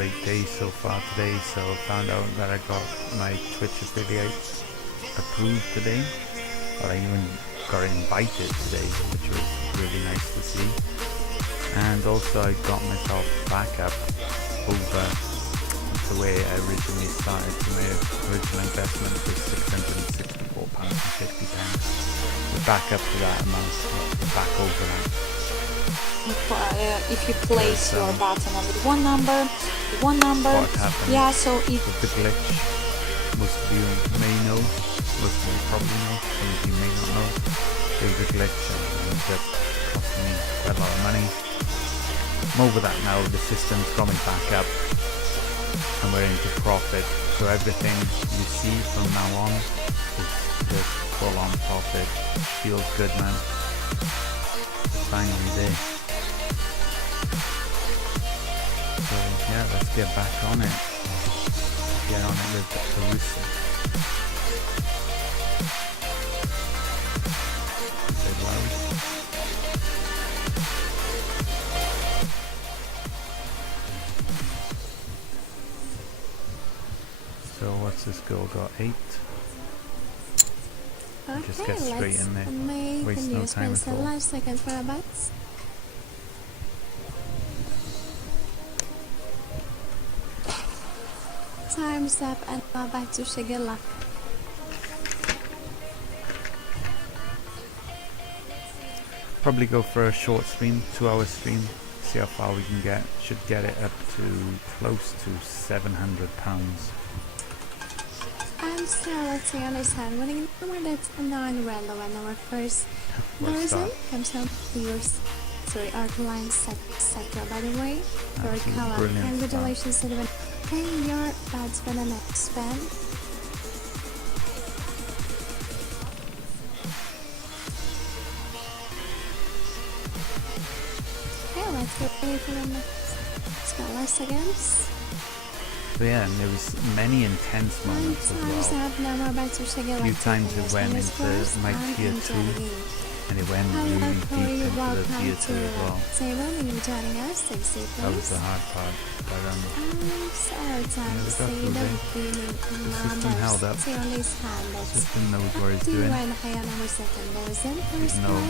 great day so far today. So I found out that I got my Twitch affiliate approved today. Well, I even got invited today, which was really nice to see. And also I got myself back up over to where I originally started. So my original investment was £664.50. We're back up to that amount, back over that. If you place your button on with one number, what happened yeah, so it with the glitch, most of you may know, most of you probably know, some of you may not know. There was a glitch and it ended up costing me quite a lot of money. I'm over that now, the system's got me back up and we're into profit. So everything you see from now on is just full on profit. Feels good, man. Finally there. So yeah, let's get back on it. Get on it with the rooster. So what's this girl got? 8? Okay, Just get straight in there. Waste no time at all. Last second for a bets. Time's up and we're back to Sugar Luck. Probably go for a short stream, 2-hour stream. See how far we can get. Should get it up to close to £700. And so let's see on this hand winning number that's a 9 random and our first person comes home our line sector by the way. Your color. Congratulations to the winner. Pay your bets for the next spin. Okay, let's get ready for the next spell against. So yeah, and there was many intense moments as well. A few times it went into my tier 2 and it went really deep into the tier 2 as well. That was the hard part. But system held up. System knows what it's doing. Even though,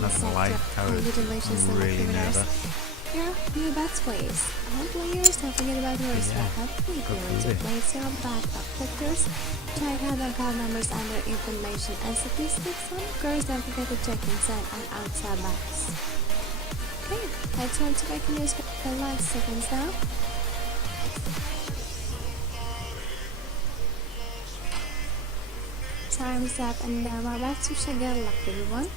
not gonna lie, I was really nervous. New bets please. All players, don't forget about your backup. If you want to place your backup pictures, check out the card numbers under information and statistics. Of course, don't forget to check inside and outside bets. Okay, let's turn to breaking news for the last seconds now. Time's up and now we're back to Sugar Luck, everyone.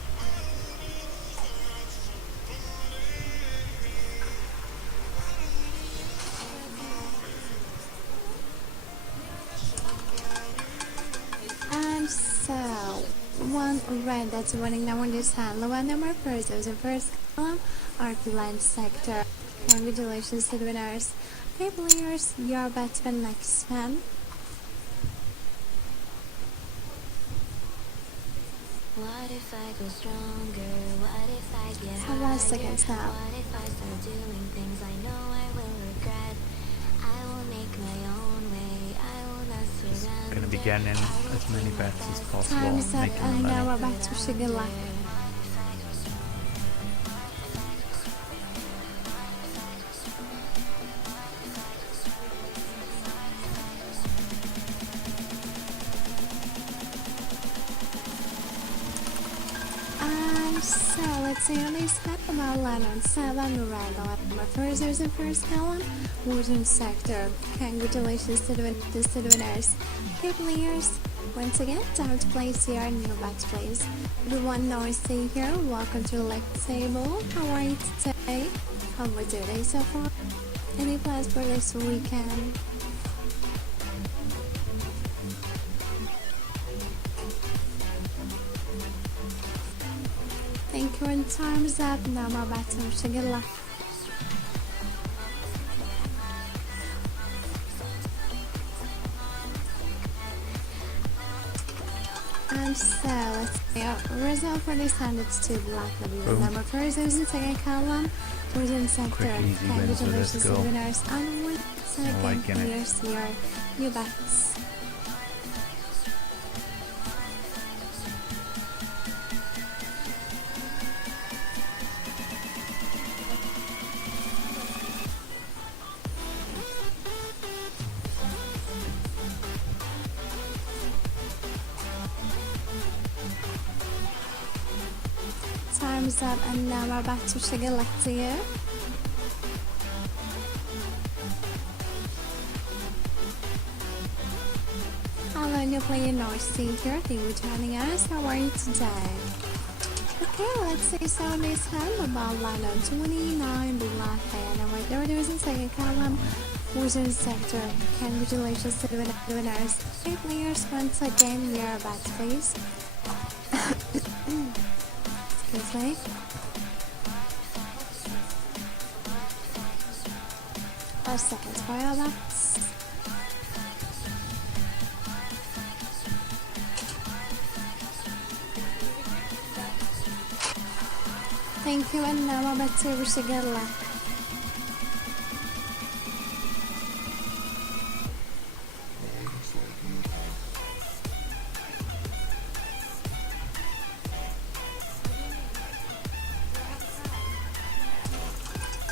One red that's running now on this hand. Low number first, there's the first column, Arcline sector. Congratulations to the winners. Okay, players, your bets for next hand. What if I go stronger? What if I get higher? Last seconds now. What if I start doing things I know I will regret? I will make my own way. I will not surrender. Gonna be getting in as many bets as possible. Time's up and now we're back to Sugar Luck. So let's see on this step about line on 7 random. First there's the first column, Wooden sector. Congratulations to the winners. Okay, players, once again, time to place your new bets, please. Everyone noisy here, welcome to the leg table. How are you today? How was your day so far? Any plans for this weekend? Thank you, and time's up. Now we're back to Sugar Luck. And so let's see our result for this hand. It's 2 black. Number first is the second column. Wooden sector. Congratulations to the winners. And with making it. Here's your new bets. Time's up, and now we're back to Sugar Lecture. Hello, new player North here. Thank you for joining us. How are you today? Okay, let's say so this time about line on 29 black and number 30 is in second column. Wizard sector. Congratulations to the winners. 8 players once again. Your bets, please. Excuse me. Five seconds for your bets. Thank you, and now I'm back to Rishigala.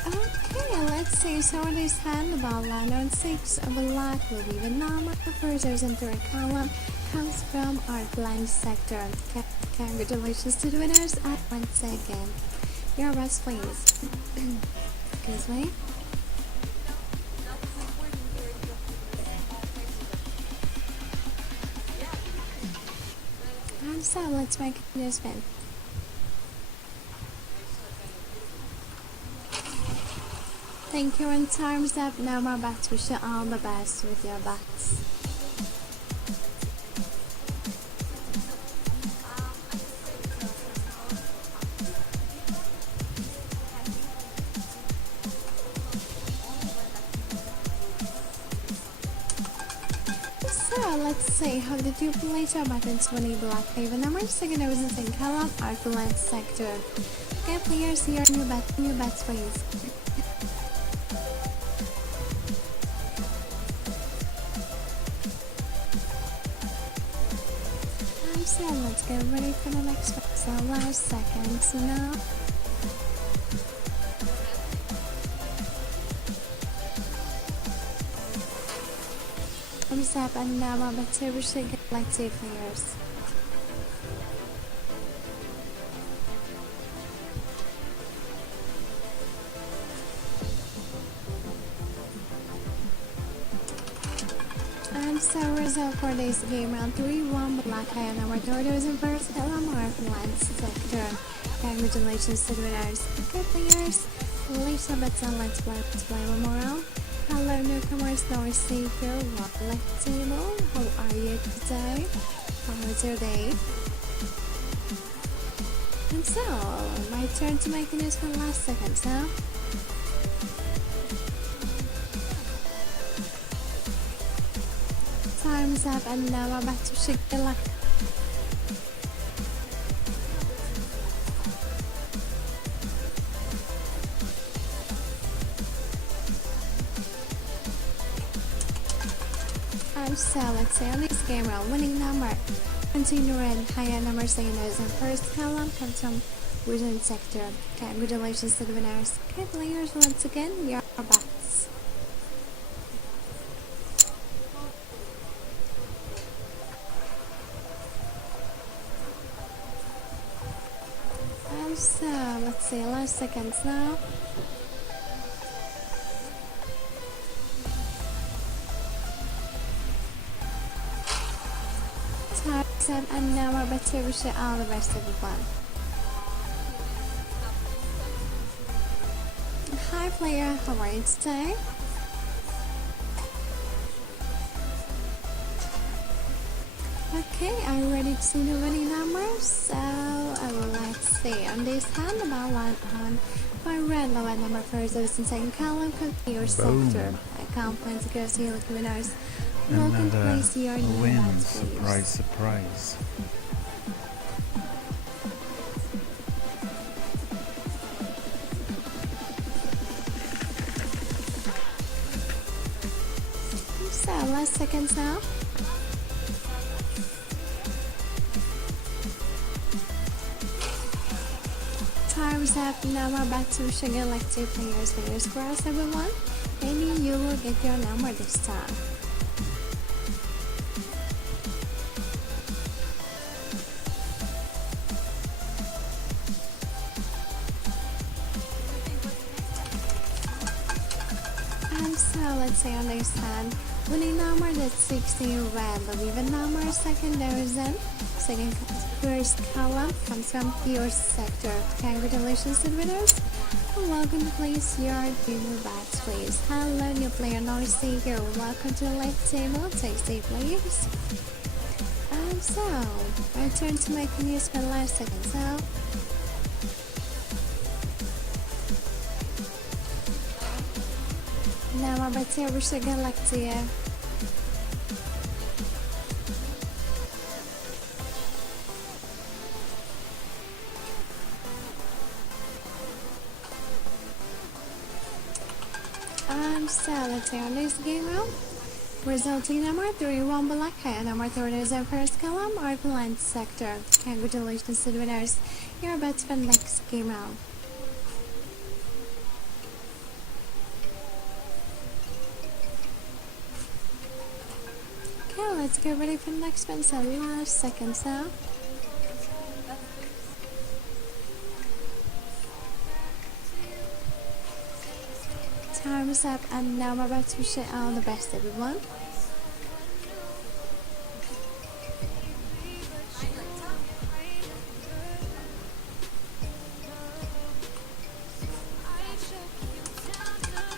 Okay, let's see. So this handball line on 6 of black will be the number. First in third column comes from our blind sector. Congratulations to the winners at once again. Your best, please. Excuse me. And so let's make a new spin. Thank you, and time's up. Now we're back to wish you all the best with your bets. So let's see, how did you play your buttons when you black favor numbers? Second I was in St. Column, Arthurland sector. Okay, players here, new bets please. So let's get ready for the next one. So last seconds now. Thumbs up, and now I'm to get like 2 players. And so result for this game, round 3-1 black high number 30 is in first LMR from Lance sector. Congratulations to the winners. Okay, players, Lisa Betson, let's play one more round. Hello newcomers, North Savior, welcome table. How are you today? How was your day? And so, my turn to make the news for the last seconds now. Time's up, and now I'm back to shake the luck. And so let's say on this game round, winning number continue red, higher number saying those in first column comes from Wizard sector. Congratulations to the winners. Okay, players, once again, your bets. And so let's see, last seconds now. And now we're about to wish you all the best, everyone. Hi player, how are you today? Okay, are you ready to see the winning numbers? So, let's see. On this hand, about line on my red low at number first, those in second column, your sector. I can't plan to go see the winners. Welcome to place your win, numbers, surprise, surprise. So, last seconds now. Time's up. Now we're back to Sugar like 2 players. Fingers crossed, everyone. Maybe you will get your number this time. And so let's say on this hand, winning number that's 16 red, the even number second dozen, first column comes from your sector. Congratulations to the winners. And welcome to place your junior bats, please. Hello, new player Noisy here. Welcome to the left table. Take safe, please. And so, I turn to my news for the last second. So, nama baca bersegala galaksi ya. So let's say on this game round, resulting number 3-1 black and number 30 is our first column or land sector. Congratulations to the winners. You're about to the next game round. Okay, let's get ready for the next one. So last seconds now. Time's up, and now I'm about to wish all the best, everyone.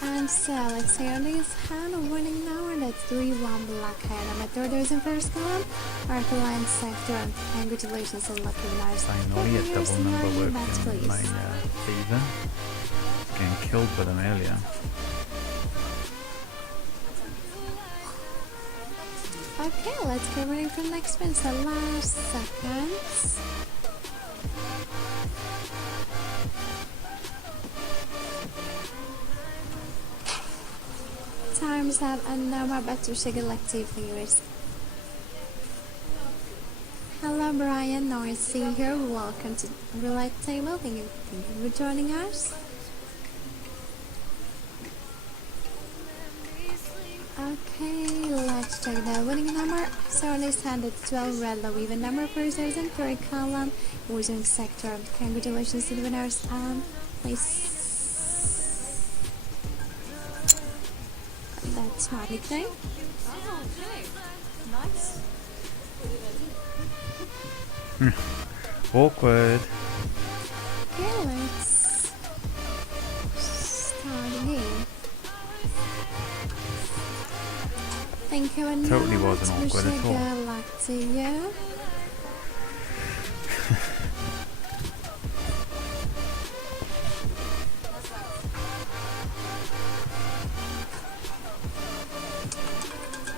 And so let's say on this hand, winning now, and that's 3-1 black hand. I'm at third in first column, Arthur Line sector. Congratulations and lucky winners. Finally, a double number worked in my favor. Getting killed by them earlier. Okay, let's get ready for the next one. So last seconds. Time's up, and now we're about to shake elective viewers. Hello, Brian. Noisy here. Welcome to the roulette table. Thank you for joining us. Okay, let's check the winning number. So on this hand, it's 12 red, the even number first and third column, losing sector. Congratulations to the winners. Please. That's my nickname. Oh, okay. Nice. Awkward. Okay, let's start again. Thank you, and Totally now wasn't let's awkward wish at all. good luck to you.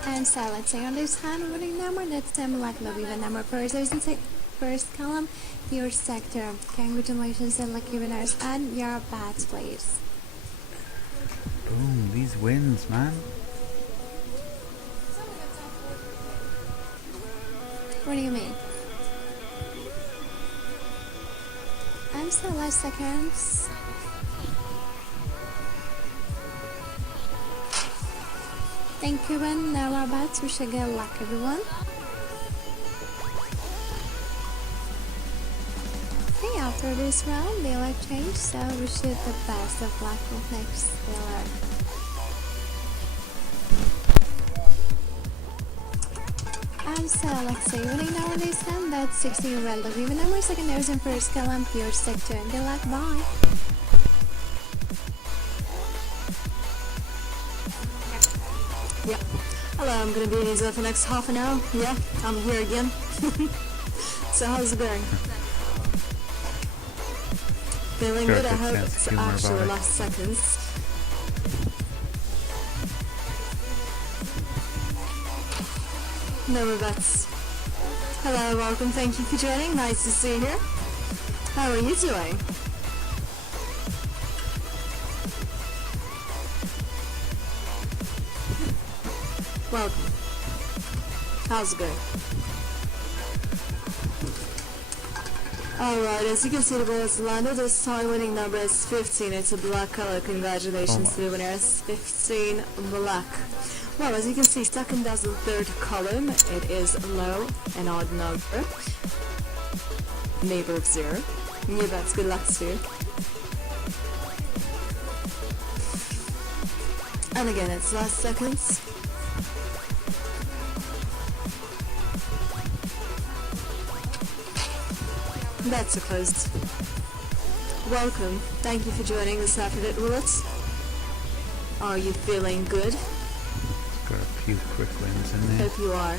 And so let's say on this hand winning number, that's 10 like the even number first. There's the first column, your sector. Congratulations and lucky winners, and your bats, please. Boom, these wins, man. What do you mean? And so last seconds. Thank you, and now we're about to wish good luck, everyone. Okay, after this round, they will change, so wish you the best of luck with next dealer. And so let's say winning number this time, that's 16 red, the even number second there's in first column, pure sector, and good luck, bye. Yeah. Hello, I'm gonna be these for the next half an hour. Yeah, I'm here again. So how's it going? Feeling good? I Perfect hope sense it's of humour actually about the it. last seconds. No regrets. Hello, welcome. Thank you for joining. Nice to see you here. How are you doing? Welcome. How's it going? Alright, as you can see, the ball is landed. This time winning number is 15. It's a black color. Congratulations to the winners. 15 black. Well, as you can see, second dozen, third column. It is low, an odd number. Neighbor of 0. Yeah, that's good luck too. And again, it's last seconds. That's a closed. Welcome. Thank you for joining this Saturday Roulette. Are you feeling good? Got a few quick wins in there. Hope you are.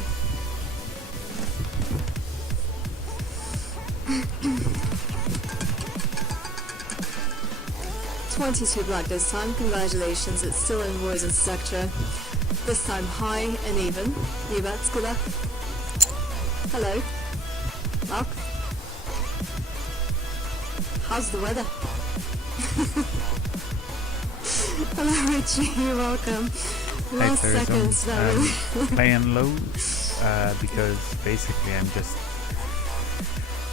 $22 black this time. Congratulations. It's still in Roy's sector. This time high and even. You bet. Good luck. Hello. Mark. How's the weather? Hello Richie, you're welcome. Last seconds, that really... playing low because basically I'm just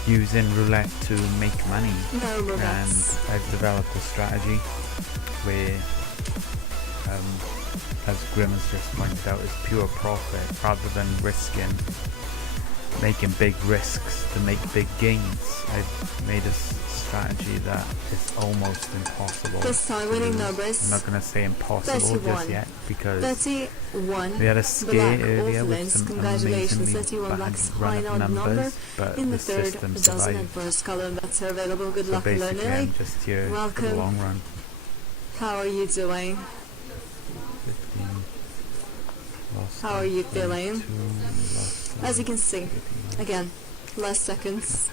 using roulette to make money. No roulette. And I've developed a strategy where, as Grim has just pointed out, is pure profit rather than making big risks to make big gains. I've made a strategy that is almost impossible. This time winning numbers. I'm not going to say impossible 31. just yet because 31 we had a scare black earlier with Orphalins. some Congratulations, amazingly 31 black's bad high run of odd number numbers, but in the the third system dozen and survived. first column that's available. Good So luck, basically Lily. I'm just here for the Welcome. long run. How are you doing? 15, lost How are you 22, feeling? lost As you can see, 18. again, last seconds.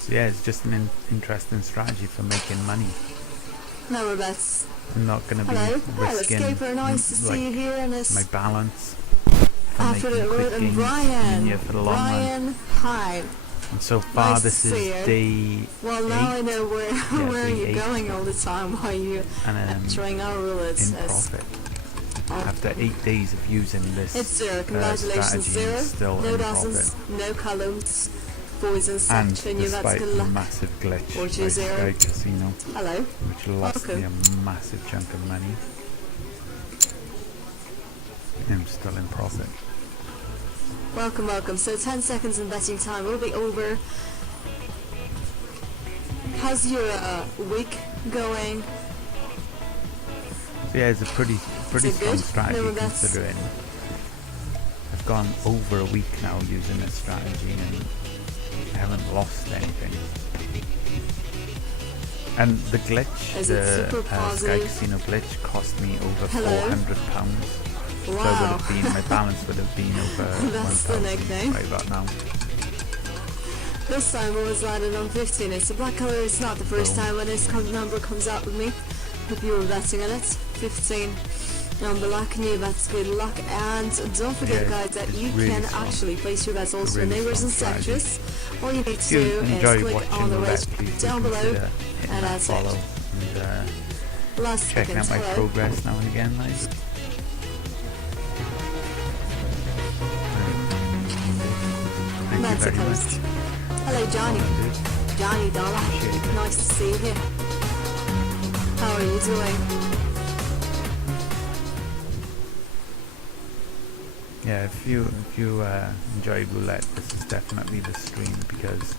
So yeah, it's just an interesting strategy for making money. No bets. I'm not going to be Hello, risking Escaper, nice to see you here in this my balance for after making the quick road. And gains Brian, here for the long run. Brian, hi. And so far nice this to see is you. day Well, now I 8 know where where day you're 8. going all the time while you and trying our roulettes. in profit. After 8 days of using this It's 0. Congratulations, strategy, 0. and still No in dozens, profit. no columns. Boys in And section, you that's despite good the luck. massive glitch Or by two Sky 0. Casino, Hello. which lost me Welcome. a massive chunk of money, I'm still in profit. Welcome, welcome. So 10 seconds in betting time will be over. How's your week going? So yeah, it's a pretty it strong good? strategy No, that's- considering I've gone over a week now using this strategy and I haven't lost anything. And the glitch, Is it super Sky positive? Casino glitch cost me over Hello? £400. So it would Wow. have been, my balance would have been over That's the 1,000 nickname. right about now. This time it was landed on 15. It's a black color. It's not the first Boom. time when this number comes out with me. Hope you were betting on it. 15 on black. New bets. Good luck. And don't forget, Yeah, guys, that it's you really can strong. actually place your bets also in really neighbors and strong strategy. sectors. All you need If to you do is enjoy click watching on the roulette, right please down do below. consider hitting and that that's it. follow and Last checking seconds. out my Hello. progress now and again. Like. Thank That's you a very post. much. Hello, Johnny. Johnny Dollar. Appreciate it. Nice to see you. How are you doing? Yeah, if you enjoy roulette, this is definitely the stream because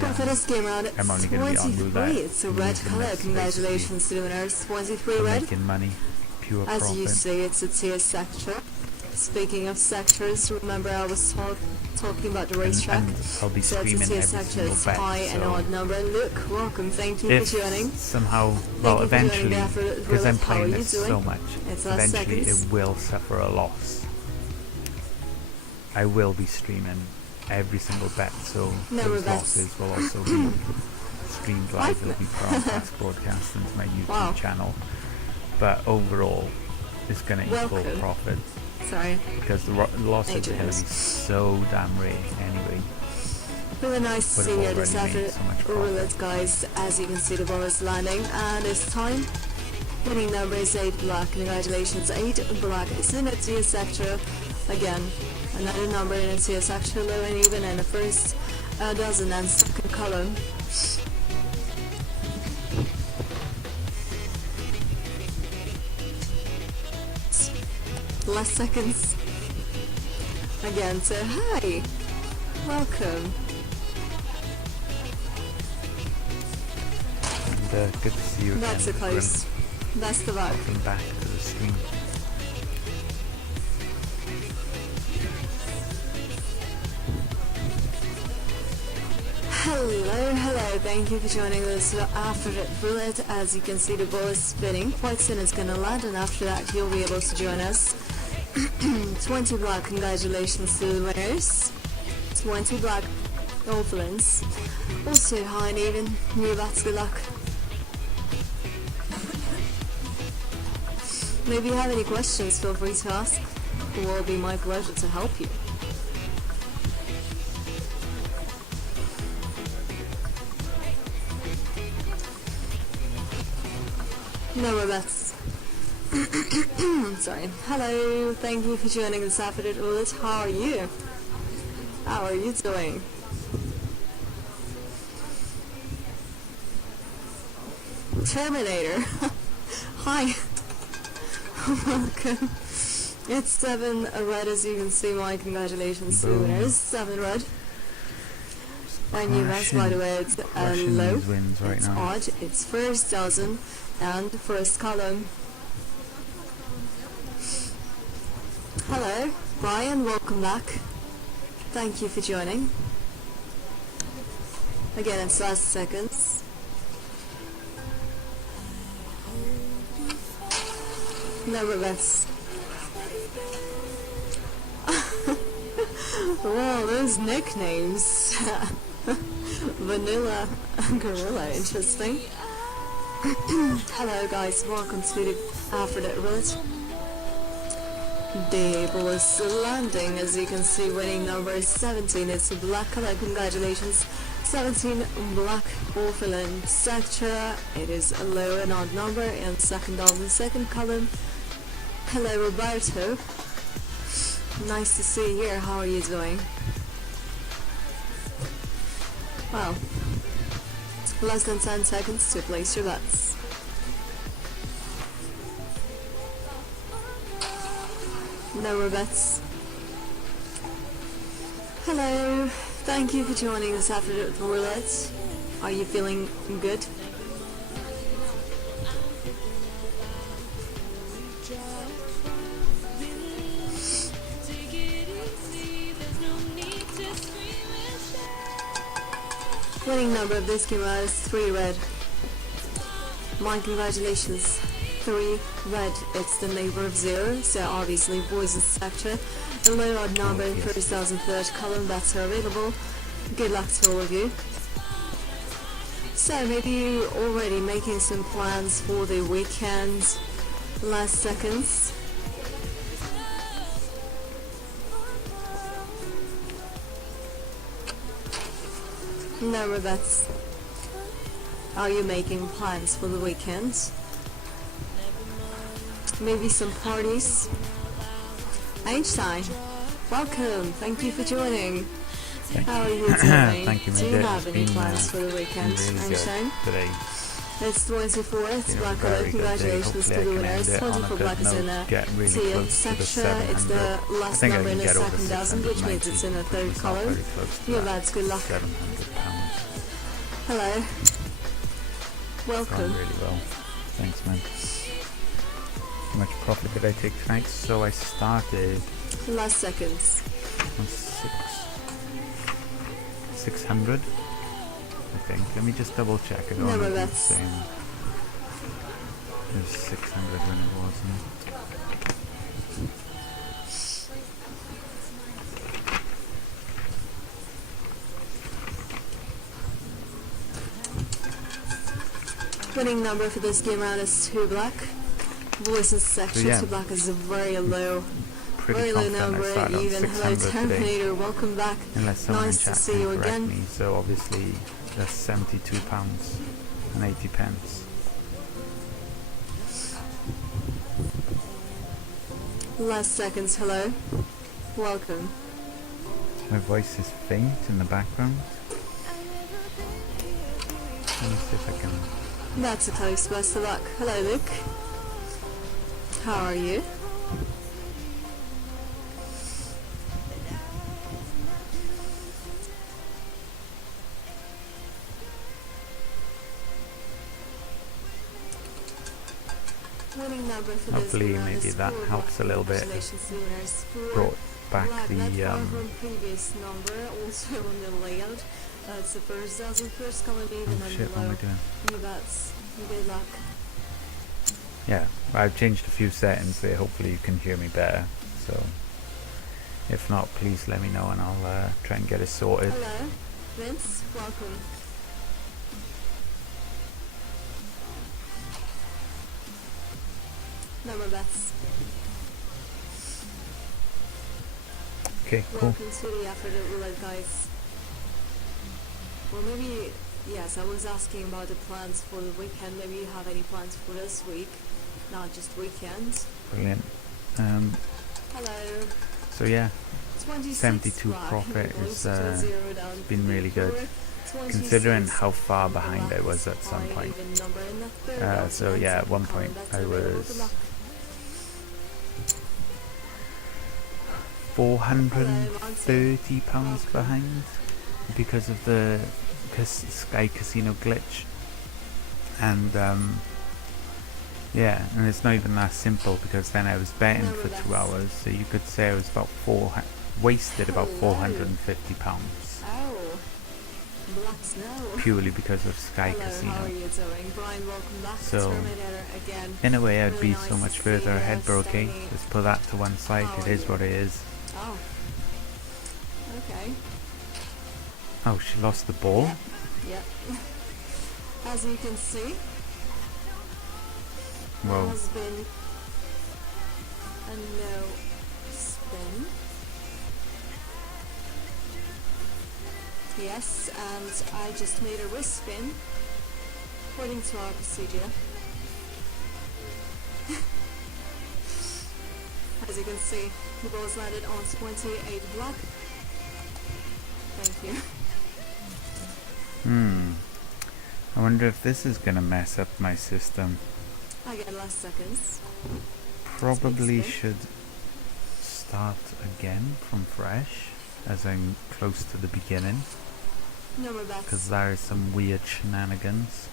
But for this game round, I'm only gonna be on 23. roulette It's a and red using color. this Congratulations to the winners. 23 for red. making money, pure As profit. you see, it's a tier sector. Speaking of sectors, remember I was talking about the racetrack. and I'll be So it's a streaming tier every sector. single It's bet. high and So odd number. Look, welcome. Thank you if for joining. somehow, you well, for joining eventually, the effort. because I'm How are playing you this doing? so much, It's last eventually seconds. it will suffer a loss. I will be streaming every single bet, so Never those bets. losses will also be streamed live. They'll be broadcast into my YouTube Wow. channel. But overall, it's going to equal Welcome. profit Sorry. because the losses are going to be Agents. so damn rare anyway. Really nice to Would see have you this already made after so much profit. roulette, guys. As you can see, the ball is landing, and it's time Winning number is 8 black. Congratulations, 8 black. It's in a TS sector. Again, another number in a TS sector, low and even in the first dozen and second column. Less seconds. Again, so hi. Welcome. And good to see you again. That's a close. Best of luck. Welcome back to the stream. Hello, thank you for joining us after the bullet. As you can see, the ball is spinning. Quite soon it's gonna land, and after that you'll be able to join us. 20 black, congratulations to the winners. 20 black, Opulence. Also, hi and even, new bats, good luck. Maybe you have any questions, feel free to ask. It will be my pleasure to help you. No more bets. Sorry. Hello, thank you for joining this afternoon. Ulrich. How are you? How are you doing? Terminator. Hi. Welcome. It's 7 red, as you can see. My congratulations to the winners. 7 red. And you guys, by the way, it's low. Wins right It's now. odd. It's first dozen and first column. Hello, Brian. Welcome back. Thank you for joining. Again, it's last seconds. Never bets. Well, those nicknames. Vanilla Gorilla, interesting. Hello guys, welcome to the Alfred Roulette. The ball is landing, as you can see. Winning number is 17. It's a black color. Congratulations. 17 black Orphelin sector. It is a low and odd number in second of the second column. Hello Roberto. Nice to see you here. How are you doing? Well, less than 10 seconds to place your bets. No more bets. Hello, thank you for joining this afternoon for roulette. Are you feeling good? Winning number of this game is 3 red. My congratulations. 3 red. It's the neighbor of 0, so obviously boys in sector. The low odd number in first dozen third column, bets are available. Good luck to all of you. So maybe you're already making some plans for the weekend. Last seconds. No more bets. Are you making plans for the weekend? Maybe some parties? Einstein, welcome. Thank you for joining. How are you doing? Thank you, Do you Majid. have any It's been, plans for the weekend, really good Einstein? today. It's 24th, Been a Black very Color. good day. Congratulations to Hopefully the I can winners. end it on a 24 good Black is in note, a get really TN close to the sector. It's the 700. I last think I number can in the get over second dozen, which means 690. it's in the Put third myself column. very close to Yeah, that that's good luck. £700. Hello. Going Welcome. really well. Thanks, man. How much profit did I take tonight? So I started Last seconds. on 600, I think. Let me just double check. I don't No, want but to be that's- saying it was 600 when it wasn't. Winning number for this game round is 2 black. Voice in section. yeah. 2 black is a very low Pretty low confident I number. started on Even hello 600 today. Terminator, welcome back. Unless someone Nice in to chat see can you correct again. me. So obviously that's £72 and 80 pence. Last seconds, hello. Welcome. My voice is faint in the background. Let me see if I can. That's a close, best of luck. Hello, Luke. How are you? Winning number for Hopefully this round maybe is that 4. helps a little bit. Congratulations, winners. 4. Brought back Black, the not far from previous number, also on the layout. It's the first dozen, first column even, oh and shit, what am below. I doing? You bets. Good luck. Yeah, I've changed a few settings there. Hopefully you can hear me better. So if not, please let me know and I'll try and get it sorted. Hello, Vince. Welcome. Number bets. Okay, cool. Welcome to the Effort Roulette, guys. Well, maybe, yes, I was asking about the plans for the weekend. Maybe you have any plans for this week, not just weekends. Brilliant. Hello. So yeah, 26 72 black, profit goes is to 0 down been really good, 26 considering how far behind black I was is at some fine, point. even number in the third down, So yeah, at one that's point that's I a little was good luck. 430 pounds behind because of the Sky Casino glitch, and yeah, and it's not even that simple because then I was betting for 2 hours, so you could say I was about wasted about 450 pounds Oh, Black Snow. purely because of Sky Hello, how are Casino. you doing? Brian, welcome back. So, Terminator again. in a way, I'd Really be nice so to much see further you, ahead, but okay, Stanley. let's put that to one side. How It are is you? what it is. Oh. Okay. Oh, she lost the ball. Yep. As you can see, Whoa. there has been a no spin. Yes, and I just made a wrist spin according to our procedure. As you can see, the ball's landed on 28 black. Thank you. I wonder if this is gonna mess up my system. Again, last seconds. Probably spin. should start again from fresh as I'm close to the beginning, Number bets. because there is some weird shenanigans.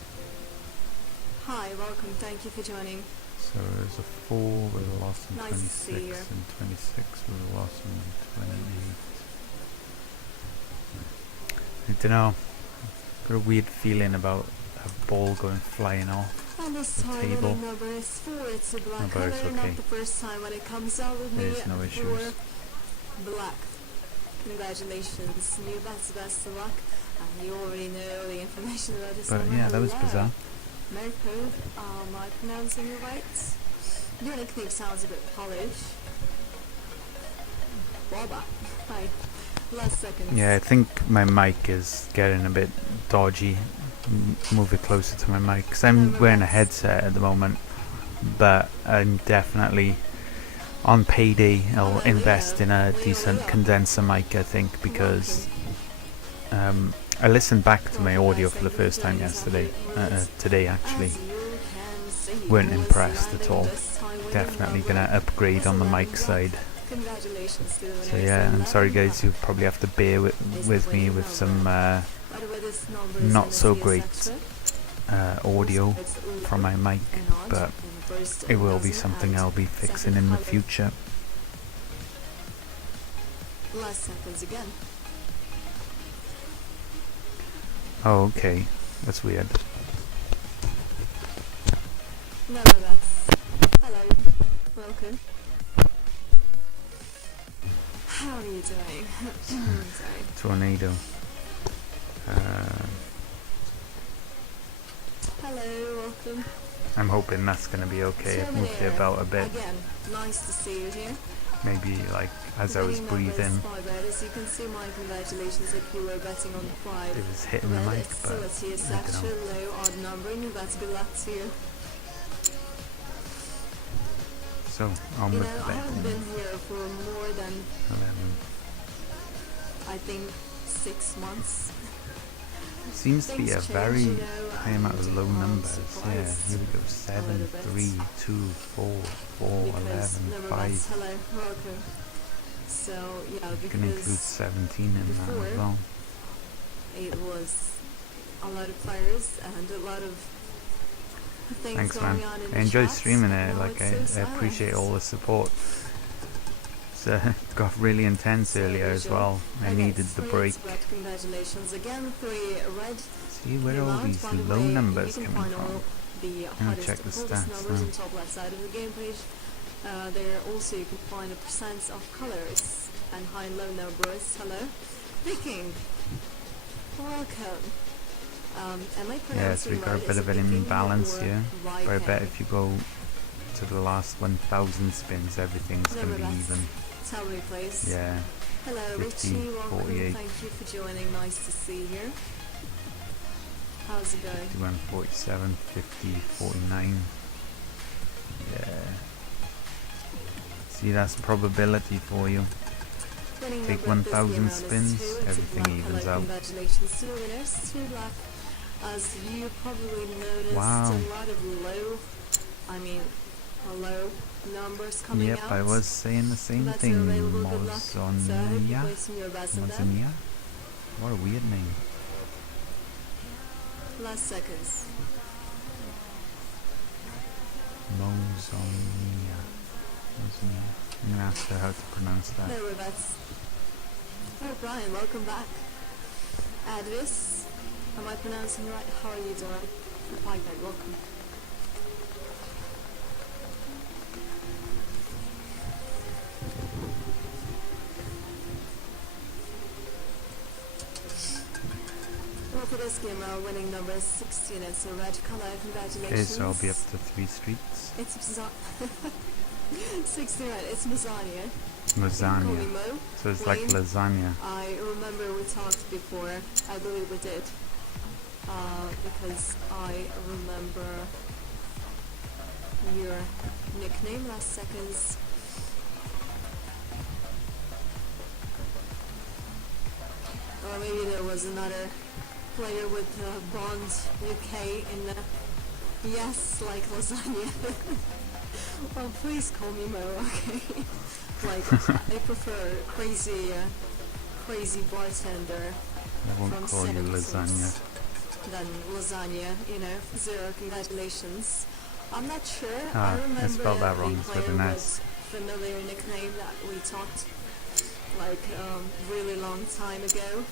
Hi, welcome. Thank you for joining. So there's a 4 with a loss in Nice to see 26 you. and 26 with a loss in 28. I don't know. Got a weird feeling about a ball going flying off. And this The time table. winning number is 4. It's a black No, but color, it's okay. not the first time when it comes out with me. There's no issues. For black. Congratulations. New best of luck. And you already know the information about this But number. yeah, that was Hello. bizarre. Marco, am I pronouncing it right? Your nickname sounds a bit Polish. Boba. Hi. Last seconds. Yeah, I think my mic is getting a bit dodgy. Move it closer to my mic, because I'm wearing a headset at the moment, but I'm definitely on payday I'll invest in a decent condenser mic, I think, because I listened back to my audio for the first time yesterday, today actually. Weren't impressed at all. Definitely gonna upgrade on the mic side. Congratulations to the So winners. yeah, I'm sorry guys, you probably have to bear with me with some By the way, this number is not in the so CS great sector. audio It's all from my mic, and odd but in the first it will be dozen something and I'll be fixing second in the color. future. Last seconds again. Oh, okay, that's weird. No, that's... Hello. Welcome. How are you doing? Sorry. Tornado. Hello, welcome. I'm hoping that's gonna be okay. I've moved it Terminator. about a bit. Again, nice to see you here. Maybe like as I was Winning number is breathing, 5 red. As you can see, my congratulations if you were betting on 5. it was hitting the Red mic, but facility is I don't actually know. low odd numbering, and that's good luck to you. So on You with know, I haven't been here for more than, 11. I think, 6 months. Seems to be Things a change, very you know, high amount of and low I'm numbers. Yeah, surprised here we go. a 7, little bit. 3, 2, 4, 4, Because 11, nevertheless, 5. hello, welcome. So, yeah, You can include because 17 in that before as well. it was a lot of players and a lot of things Thanks, going man. on in I the enjoy chat, streaming and it. now Like, it's so I appreciate silent. all the support. So got really intense So earlier as usual. well. I Okay, needed the 3 break. red, congratulations again, 3 red. See where The are all amount, these by the low way, numbers you can coming find from? all the gonna hottest, check the coldest stats numbers now. on top left side of the game page. There also you can find the percents of colors and high and low numbers. Hello, Viking, welcome. Am I Yeah, pronouncing so we got a right? bit Is of it an Viking imbalance or here. But I bet Viking? if you go to the last 1,000 spins, everything's going to be Nevertheless, even. tell me please. Yeah, Hello, 50, Richie, welcome. 48. Thank you for joining. Nice to see you. How's it going? 51, 47, 50, 49. Yeah. See, that's probability for you. Winning Take number of this 1,000 game round is spins, 2. It's a everything black evens color. out. Congratulations to the winners. 2 black. As you probably noticed, Wow. a lot of low numbers coming Yep, out. I was saying the same That's thing. available. Good luck. So I hope you Mozonia? play some your best in them. Mozonia? What a weird name. Last seconds. Mozonia. Mozonia. I'm gonna ask her how to pronounce that. There we're back. Oh, Brian, welcome back. Advis, am I pronouncing it right? How are you doing? Hi, guys, welcome. Well, for this game, our winning number is 16. It's a red color. Congratulations. Okay, so I'll be up to 3 streets. It's 16 red. It's Mazania. Lasagna. Mo. So it's like Wayne. lasagna. I remember we talked before. I believe we did. Because I remember your nickname last seconds. Or maybe there was another player with Bond UK in the yes, like lasagna. Well, please call me Mo, okay? Like, I prefer crazy bartender I won't from call you lasagna. than lasagna, you know. 0, congratulations. I'm not sure. Ah, I I remember spelled that the wrong, it's with player an S. with familiar nickname that we talked like really long time ago.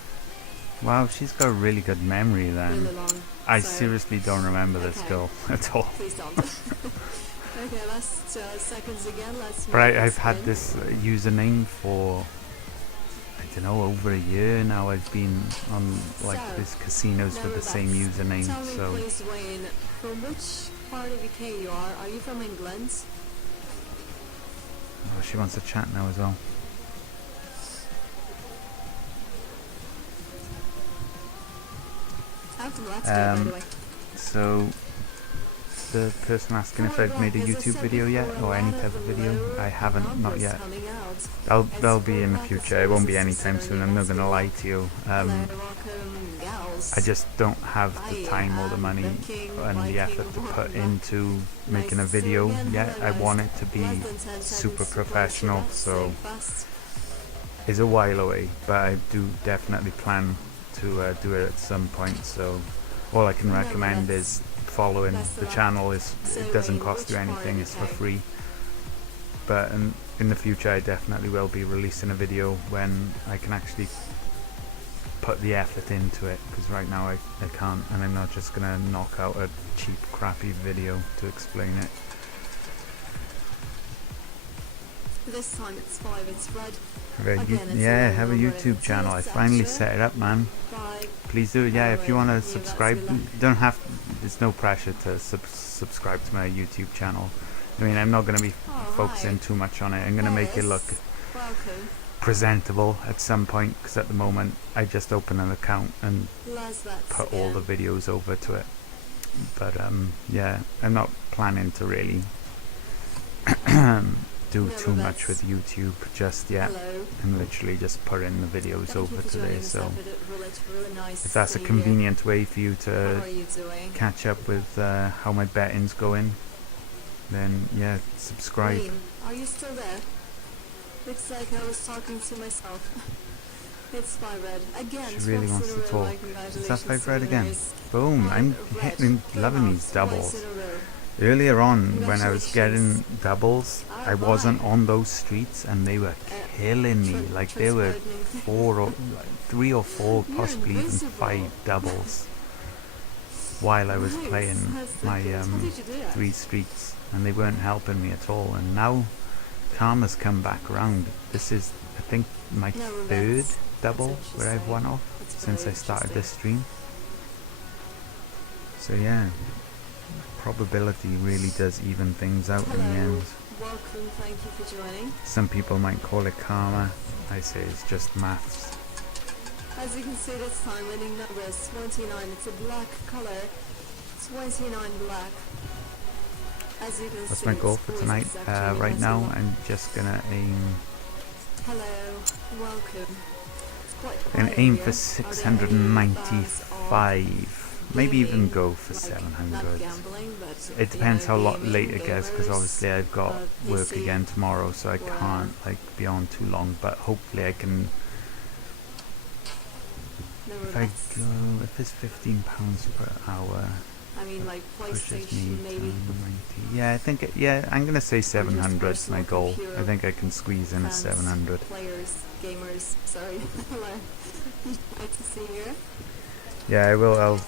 Wow, she's got a really good memory then. Really long. I so seriously don't remember this Okay. girl at all. Please don't. Okay, last seconds again. Let's. But make I've this had win. this username for, I don't know, over a year now. I've been on like So, these casinos with the same username, Tell me, so please, Wayne, from which part of UK you are? Are you from England? oh, she wants to chat now as well. I'm from Latvia, by the way. So the person asking if I've made a YouTube video yet or any type of video, I haven't, not yet. They'll be in the future. It won't be anytime soon. I'm not gonna lie to you. I just don't have the time or the money and the effort to put into making a video yet. I want it to be super professional, so it's a while away, but I do definitely plan to do it at some point. So all I can recommend is following the channel. It doesn't cost you anything, it's for free. But in the future I definitely will be releasing a video when I can actually put the effort into it, because right now I can't, and I'm not just gonna knock out a cheap crappy video to explain it. This time it's 5, it's red. Yeah, have a YouTube channel. I finally set it up, man. 5. Please do it. Yeah, if you want to subscribe, you don't have, there's no pressure to subscribe to my YouTube channel. I mean, I'm not going to be focusing too much on it. I'm going to make it look Welcome. presentable at some point, because at the moment I just open an account and Lazvats put all the again. videos over to it. But yeah, I'm not planning to really do too much with YouTube just yet. Hello. I'm literally just putting the videos Thank you over for today, joining us so up at it. Really nice if that's to a see you. convenient way for you How to are you doing? catch up with how my betting's going, then yeah, subscribe. Green, are you still there? Looks like I was talking to myself. It's Five Red again. She really twice wants in a to row, talk. like, Is that congratulations 5 to red the again? winners. Boom, I'm Red, hitting, came loving out these twice doubles. in a row. Earlier on, when I was Congratulations. getting doubles, I Alright. wasn't on those streets, and they were killing me. Like there were three or four, You're possibly even invisible. 5 doubles while I was Nice, playing that's my good. How did you do that? 3 streets, and they weren't helping me at all. And now karma's come back around. This is, I think, my No, 3rd that's double where I've interesting. won off That's since very I started this interesting. stream. So yeah, probability really does even things out in the Hello. end. Welcome, thank you for joining. Some people might call it karma. I say it's just maths. As you can see, this time winning number is 29. It's a black color. 29 black. As you can That's see, my goal it's for always tonight. exactly Right as now, you want. I'm just gonna aim Hello, welcome. It's quite and quiet aim here. for Are there any bans of 695. Maybe even gaming, go for like, 700. not gambling, but, It depends you know, how gaming, late it gets, because gamers, obviously I've got work PC, again tomorrow, so I wow. can't like be on too long. But hopefully I can. Never If I bets. go, if it's £15 per hour, I mean, like pushes me PlayStation, to maybe. 90. Yeah, I think. Yeah, I'm gonna say 700 is my personal goal. computer I think I can squeeze in a fans, 700. Players, gamers, sorry. Hello. Nice to see you. Yeah, I will. I'll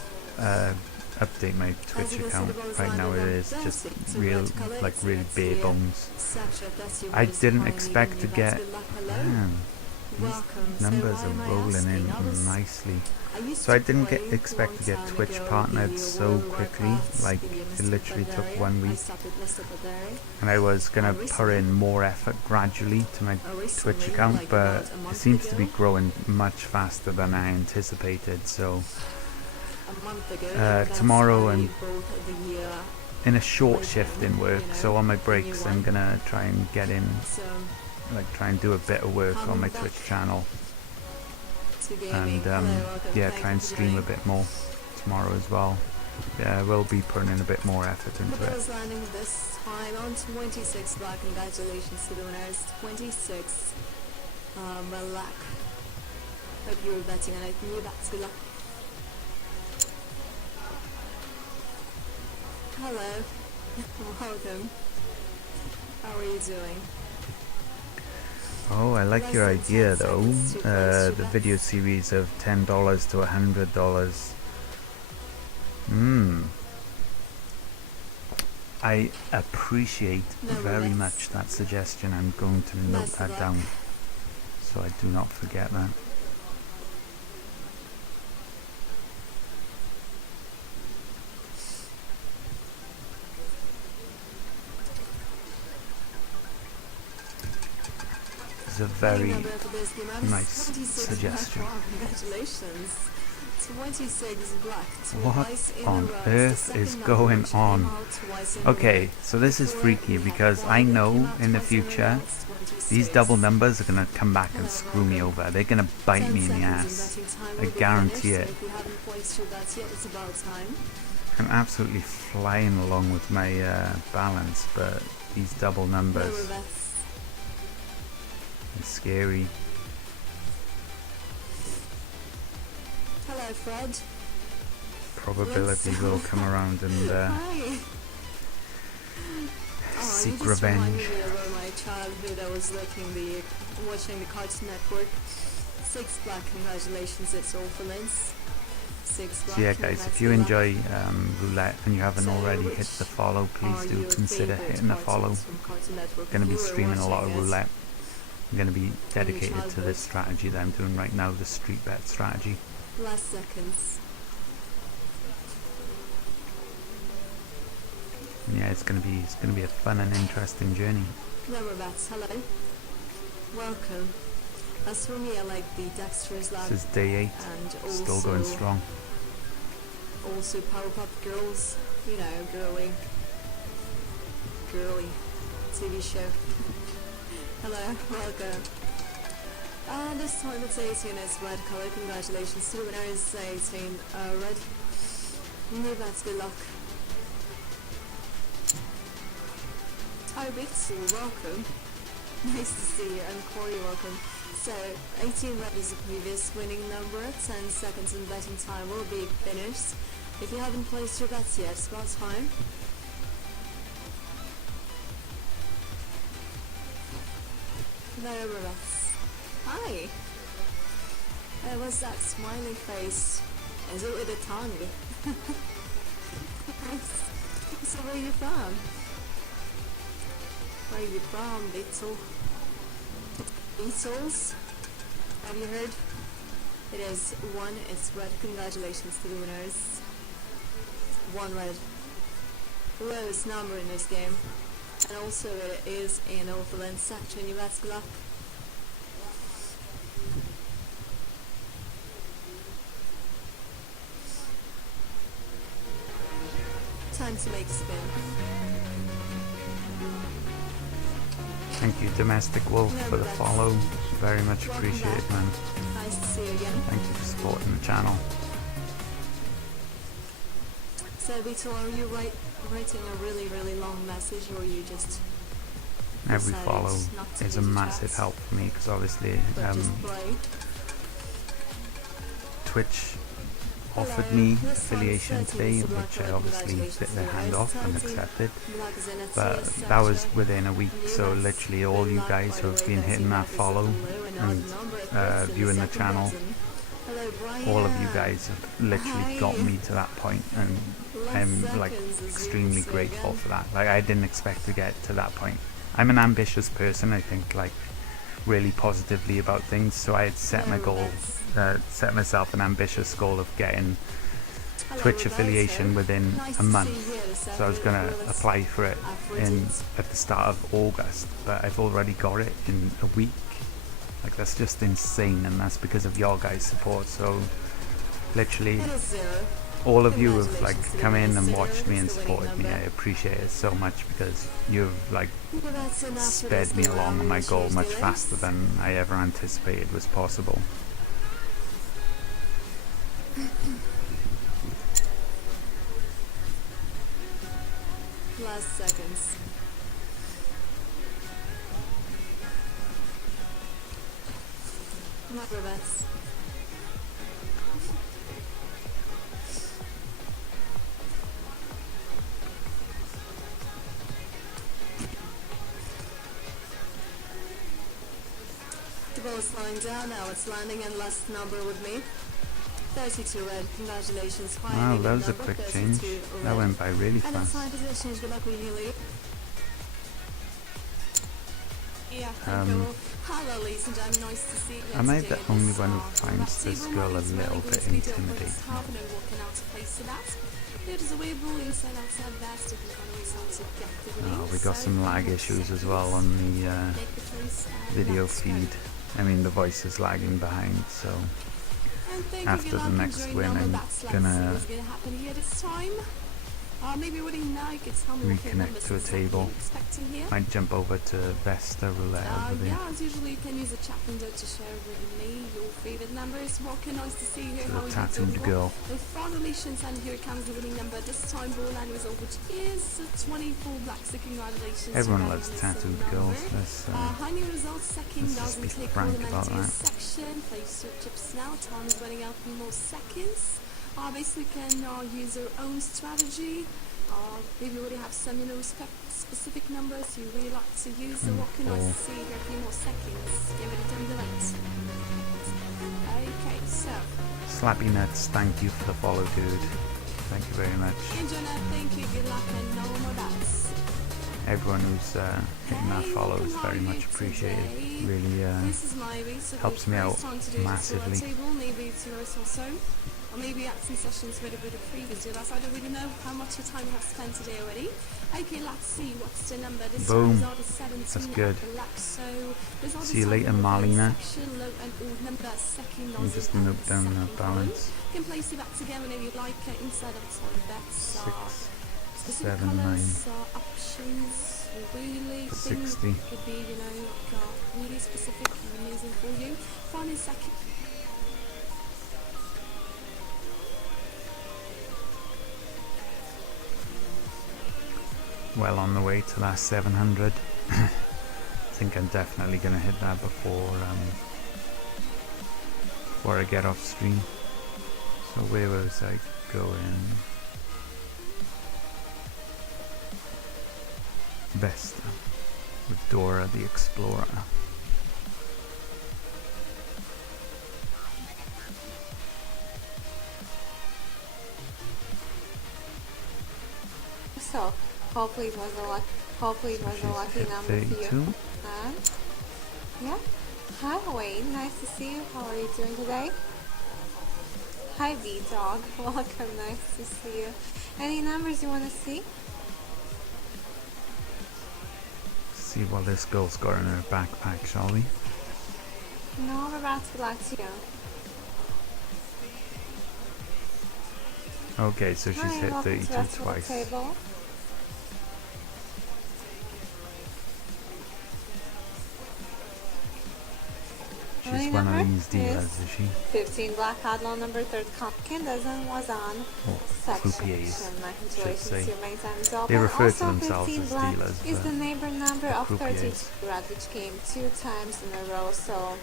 update my As Twitch you can see, account. the ball's Right now it landed on is just Dempsey. It's a real, red colour, like it's really red bare here. bones. Sacha, that's your I voice didn't behind expect me, to that's get. good luck. Hello. Man, these Welcome. So numbers why are am I rolling in asking? nicely. I used So I to didn't play expect to long get time Twitch ago partnered the so World of quickly. Warcraft, Like the it Mr. literally took Pandaria. 1 I week, started Mr. Pandaria. and I was gonna recently- put in more effort gradually to my Recently, Twitch account, like but about a it month seems to be ago. growing much faster than I anticipated. So A month ago. That's tomorrow why and both the in a short like, shift in you work, know, so on my the new breaks I'm one. gonna try and get in, so like try and do a bit of work on my Coming back Twitch channel, to gaming. and Hello, welcome. yeah, Thank try you and for stream a joining. bit more tomorrow as well. Yeah, we'll be putting in a bit more effort The into it. ball's landing this time on 26 black. Congratulations to the winners. 26 black. Hope you were betting on it. New bets. Good luck. Hello. Welcome. How are you doing? Oh, I like your Less than idea 10 though. seconds to place your The bets. video series of $10 to $100. I appreciate No very regrets. much that suggestion. I'm going to note Best of that luck. down, so I do not forget that. It's a very Number for this game out is nice 26 suggestion. black. Wow, congratulations. 26 black. What Twice in a on row. It's earth the is second number going which came on? out twice in a row. Okay, so this is Before freaky we had because one I that came know out in the twice in a row. future It's 26. these double numbers are gonna come back and screw me over. They're gonna bite 10 me in the seconds ass. betting time I will be guarantee finished, it. so if you haven't placed your bets yet, it's about time. I'm absolutely flying along with my balance, but these double No numbers bets. is scary. Hello, Fred. Probability will come around and Hi. seek you just revenge. reminded me about my childhood. I was watching the Cartoon Network. 6 black, congratulations, it's all for Linz. 6 black. So yeah, guys, if you enjoy roulette and you haven't So already which hit the follow, please are do your consider favorite hitting the follow. cartoons from Cartoon Network? Going to be You were streaming a lot of watching it roulette. I'm going to be dedicated to childhood. this strategy that I'm doing right now, the street bet strategy. Last seconds. And yeah, it's going to be a fun and interesting journey. Number bets, hello. Welcome. As for me, I like the Dexter's Lab This is day 8, and still going strong. Also Powerpuff Girls, you know, girly. TV show. Hello, welcome. This time it's 18 is red color. Congratulations to the winner is 18 red. No, that's good luck. Hi Bits, welcome. Nice to see you, and Corey, welcome. So, 18 red is the previous winning number. 10 seconds and betting time will be finished. If you haven't placed your bets yet, it's about time. There were bets. Hi! What's that smiley face? Is it with a tongue? So where are you from? Where are you from, Beetle? Beatles? Have you heard? It is 1, it's red. Congratulations to the winners. 1 red. Lowest number in this game. And also it is an awful end section. You best good luck. Time to make a spin. Thank you, Domestic Wolf, for the follow. Very much appreciated, man. Nice to see you again. Thank you for supporting the channel. So Beetle, are you writing a really long message, or you just Every decided follow not to is a do the massive chats, help for me, because obviously but just play? Twitch offered Hello, me this affiliation one's today, 13, which I obviously bit their hand off and accepted. Black is in it, But CS that was section. within a week, so literally all you guys who have been hitting that follow and viewing the channel, all of you guys have literally got me to that point, and I'm like extremely grateful for that. Like, I didn't expect to get to that point. I'm an ambitious person, I think, like really positively about things, so I had set my goal, set myself an ambitious goal of getting Twitch affiliation within a month. So I was gonna apply for it at the start of August, but I've already got it in a week. Like, that's just insane, and that's because of your guys' support. So literally all of you have like come in and watched me and supported me. I appreciate it so much, because you've like sped me along on my goal much faster than I ever anticipated was possible. Last seconds. Macrobets. The ball is flying down now, it's landing, and last number with me. 32 red, congratulations. Wow, that was a quick change. That went by really And fast. inside position, good luck with you, Lee. Yeah, hello, ladies and gentlemen, nice to see you. Am I the only one who finds this girl a little bit intimidating? Oh, we got some lag issues as well on the video feed. I mean, the voice is lagging behind, so after the next win I'm gonna reconnect to a table. Might jump over to Vesta Roulette over there. Yeah, as usually you can use the chat window to share with me your favorite numbers. Walker, nice to see you here. To How the are you tattooed doing? girl. With congratulations, and here comes the winning number. This time ball line result, which is 24 black. So congratulations. Everyone to loves this tattooed number. girls. Let's High new results, second let's just doesn't be take frank all the about that. section. Place your chips now. Time is running out, 3 more seconds. Basically can use your own strategy. Maybe you already have some, specific numbers you really like to use. So what can I see here? A few more seconds. Get ready to do it. Okay, so. Slappy Nuts, thank you for the follow, dude. Thank you very much. Enjoy, thank you. Good luck and no more bets. Everyone who's hitting that follow is very much appreciated. Really This is my research. helps me out First time to do massively. this table, maybe it's yours also. Or maybe at some sessions with a bit of previous year. I don't really know how much time you have spent today already. Okay, let's see what's the number. This Boom. result is 17. That's good. So result See you is later, on the Marlena. section, low and odd number, second You just on note down the second balance. column. You can place the bets again whenever you like inside of time bets. 6, Specific 7, 9. colours, options. really think 60. could be, really specific and amazing for you. Find a second. Well on the way to that 700. I think I'm definitely going to hit that before I get off stream. So where was I going? Vesta with Dora the Explorer. So hopefully it was a lucky She's lucky hit number for 32. you. And yeah. Hi Wayne, nice to see you. How are you doing today? Hi V Dog, welcome, nice to see you. Any numbers you want to see? See what this girl's got in her backpack, shall we? No, we're about to relax you. Okay, so she's Hi, hit welcome to 32 Rest of the twice. Table. She's Any one of number these dealers, is is she? 15 Black Adlaw number 3rd Compkin dozen was on Or section. croupiers, Congratulations say. to your main time's up. They And refer to also themselves 15 as Black dealers, is but the neighbor number of croupiers. 32 red, which came 2 times in a row. So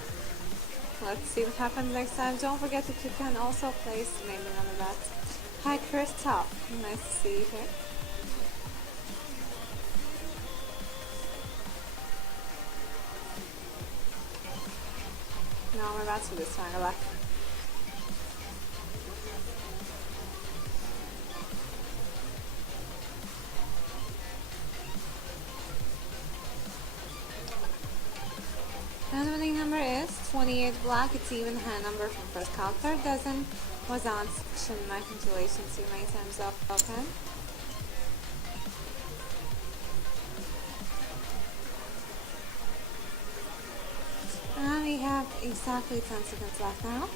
let's see what happens next time. Don't forget that you can also place the neighbor number that. Hi Christoph, nice to see you here. No, we're about to do this one. Good luck. And winning number is 28 Black. It's even hand number from first count. 3rd dozen was on section. My congratulations, you many times up. Okay. And we have exactly 10 seconds left now.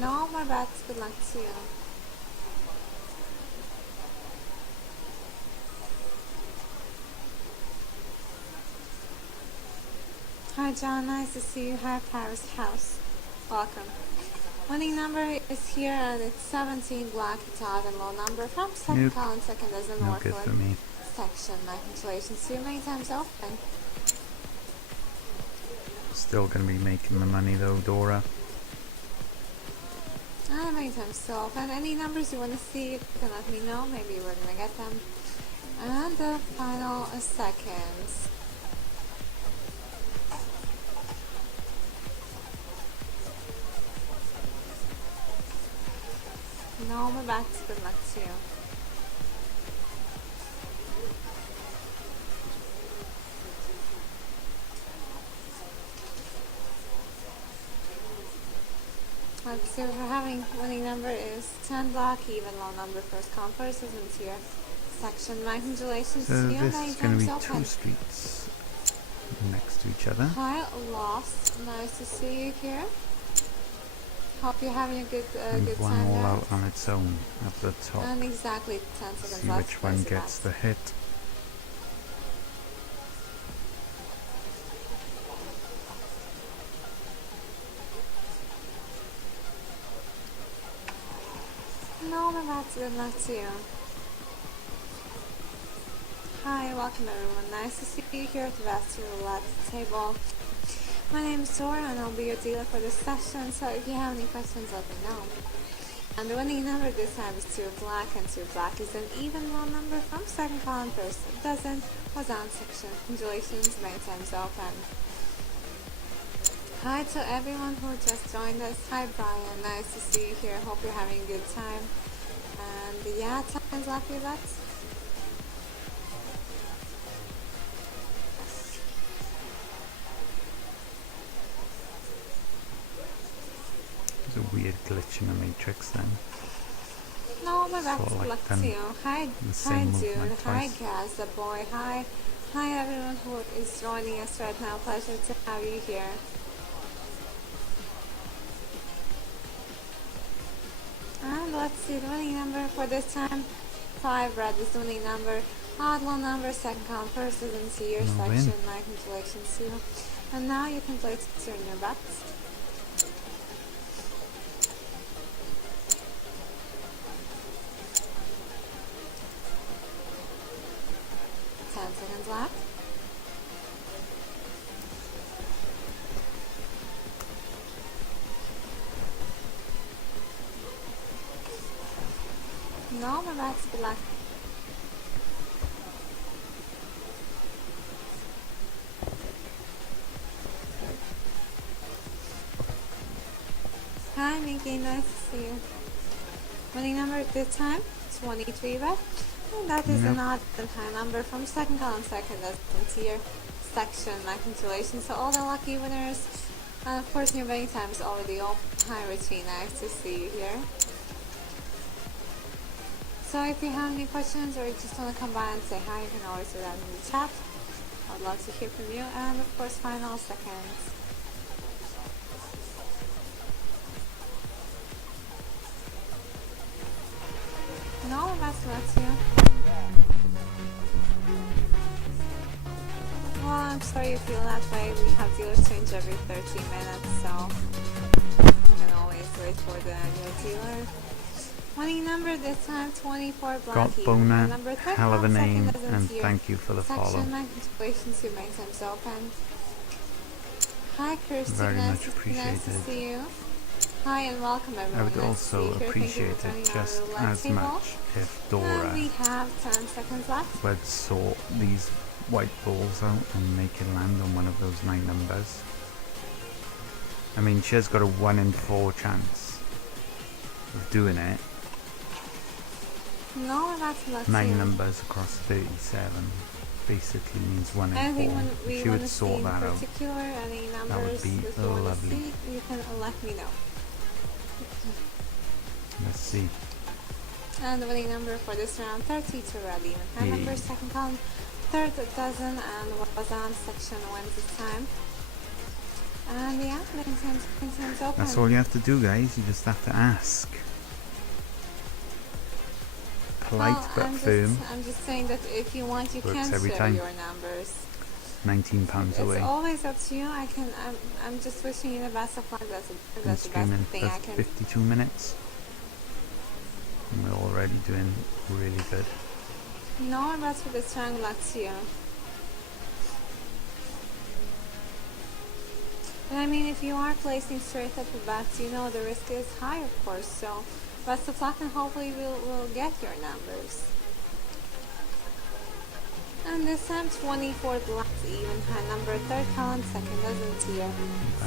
No more bets, good luck to you. Hi John, nice to see you. Hi Paris House. Welcome. Winning number is here and it's 17 Black. It's odd and low number from second Nope. column, second dozen No good for Northwood me. section. My congratulations to you many times open. Still gonna be making the money though, Dora. And many times so open. Any numbers you want to see, you can let me know. Maybe we're gonna get them. And the final seconds. No more bets, good luck to you. Let's see what we're having. Winning number is 10 Black, even low number first come first isn't here. Section. My congratulations So to you. this Many is gonna be times two open. streets next to each other. Hi, Lost. Nice to see you here. Hope you're having a good And good one time, all guys. out on its own at the top. And exactly 10 seconds See left. which one Place your gets bets. the hit. No, but that's good luck to you. Hi, welcome everyone. Nice to see you here at the Vesta Roulette table. My name is Dora and I'll be your dealer for this session, so if you have any questions, let me know. And the winning number this time is 2 Black, and 2 Black is an even low number from second column first dozen was on section. Congratulations, many times open. Hi to everyone who just joined us. Hi Brian, nice to see you here. Hope you're having a good time. And yeah, time's left with that. There's a weird glitch in the matrix then. No, but that's Sort of like luck them, to you. Hi, the hi same Dude. movement Hi twice. Gaz, the boy. Hi everyone who is joining us right now. Pleasure to have you here. let's see the winning number for this time. 5 red is the winning number. Odd one number, second column, first is into your No section, win. my congratulations to you. And now you can place turn your bets. 10 seconds left. No, my bets black. Hi Mickey, nice to see you. Winning number this time, 23 red. And that is Yep. an odd and high number from second column, second as tier section. My congratulations to all the lucky winners. And of course, your betting time is already up. Hi Richie, nice to see you here. So if you have any questions or you just want to come by and say hi, you can always do that in the chat. I'd love to hear from you. And of course, final seconds. No, that's not you. Well, I'm sorry you feel that way. We have dealers change every 30 minutes, so you can always wait for the new dealer. Winning number this time, 24 black. Got Bona, Number 3, hell of a name, second is and into your thank you for the follow. section. My congratulations, your main time's open. Hi Kirsty, Very nice much to appreciated. see you. Hi and welcome everyone. I would Nice to also see you here. Thank you appreciate for it joining our just roulette as table. much if And Dora we have 10 seconds left. would sort these white balls out and make it land on one of those 9 numbers. I mean, she has got a 1 in 4 chance of doing it. No, that's not 9 you. numbers across 37 basically means 1 in 4. Anything If we she want would to see sort in that out, particular, any would numbers be that you want to lovely. see, you can let me know. let's see. And the winning number for this round, 32 red even. High Yay. number, second column, third dozen, and was on section 1 this time. And yeah, betting time's open. That's all you have to do, guys. You just have to ask. Polite well, but firm. I'm just saying that if you want, you Works can every share time. your numbers. £19 It's away. always up to you. I'm just wishing you the best of luck. That's Been the best streaming thing for I can. 52 minutes. And we're already doing really good. No more bets for this round. Luck to you. And I mean, if you are placing straight up bets, you know the risk is high, of course. So, best of luck, and hopefully we'll get your numbers. And this time, 24 blacks even. High number, third column, second dozen tier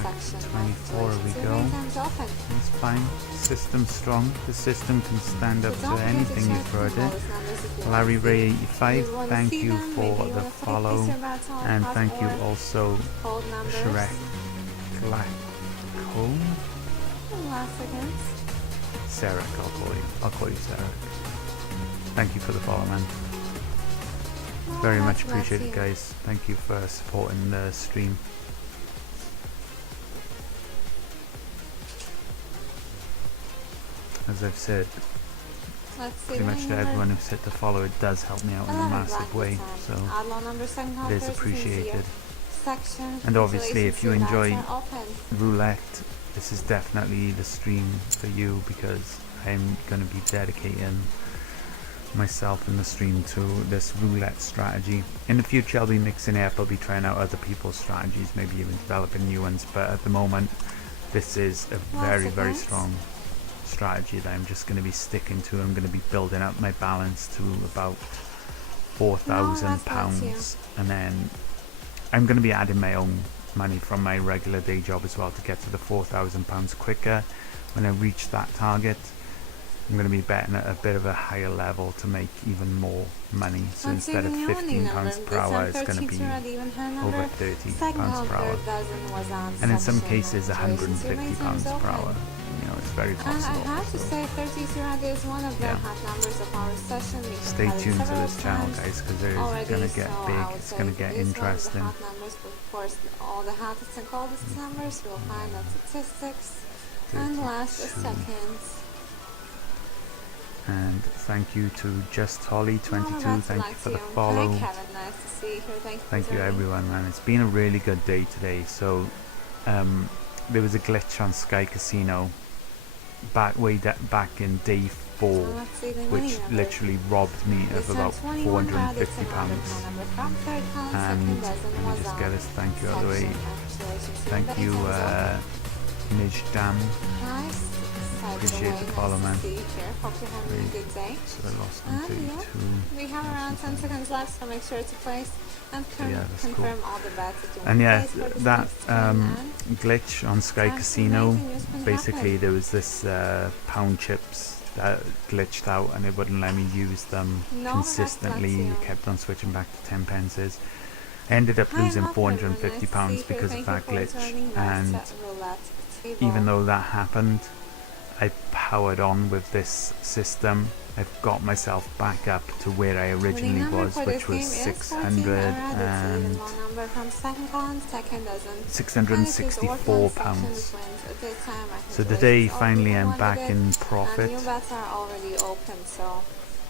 Back to section. 24 we So go. main time's open. It's fine. System's strong. The system can stand up So to don't forget anything to you check throw at all it. those numbers if you Larry want to Ray see. 85, You wanna thank see you them, for maybe you the wanna play follow. Pizza Bats on And hot thank you or also cold numbers. Shrek Glackcombe. And last seconds. Sarah, I'll call you Sarah. Thank you for the follow, man. Well, Very much that's appreciated, you. guys. Thank you for supporting the stream. As I've said, Let's see pretty the much to winning number. everyone who's hit the follow, it does help me out in a 11 massive black way. this So time. Odd law number, second column, it is first is in tier appreciated. section. And obviously, if you Congratulations, enjoy your bets are open. roulette, this is definitely the stream for you, because I'm going to be dedicating myself in the stream to this roulette strategy. In the future, I'll be mixing it up. I'll be trying out other people's strategies, maybe even developing new ones, but at the moment this is a very, very seconds. strong strategy that I'm just going to be sticking to. I'm going to be building up my balance to about £4,000, and then I'm going to be adding my own money from my regular day job as well to get to the £4,000 quicker. When I reach that target, I'm going to be betting at a bit of a higher level to make even more money. So Let's see instead the of new winning number. £15 per This hour, time, it's going to 32 be red even. High number, over £30 second column, per hour. third dozen was on And in some section. cases, Congratulations, your main time's £150 per open. hour. You know, it's very And I possible. have to So say, 32 red is one of the Yeah. hot numbers of our session. We've stay had it tuned to several this channel, times guys, because it's already, going to get so big. I would It's say going to get it is interesting. One of the hot numbers, but of course, all the hottest and coldest numbers we'll find on statistics. And last 32. seconds. And thank you to Just Holly 22. Thank you for the Hi follow. Kevin, nice to see you here. Thank you everyone, man. It's been a really good day today. So there was a glitch on Sky Casino back in day 4, which literally robbed me of about £450. And let me just get this thank you out of the way. Thank you, Nijdam. Appreciate the follow, man. Hope you're having a good day. So I lost in 32. We have around 10 seconds left, so make sure to place and that's confirm cool. all the bets that you And yeah, want to place for this that next round. glitch on Sky Casino, basically there was this pound chips that glitched out and it wouldn't let me use them consistently. It kept on switching back to 10 pences. I ended up losing £450 because of that glitch, and even though that happened, I powered on with this system. I've got myself back up to where I originally was, which was 664 pounds. So today finally I'm back in profit,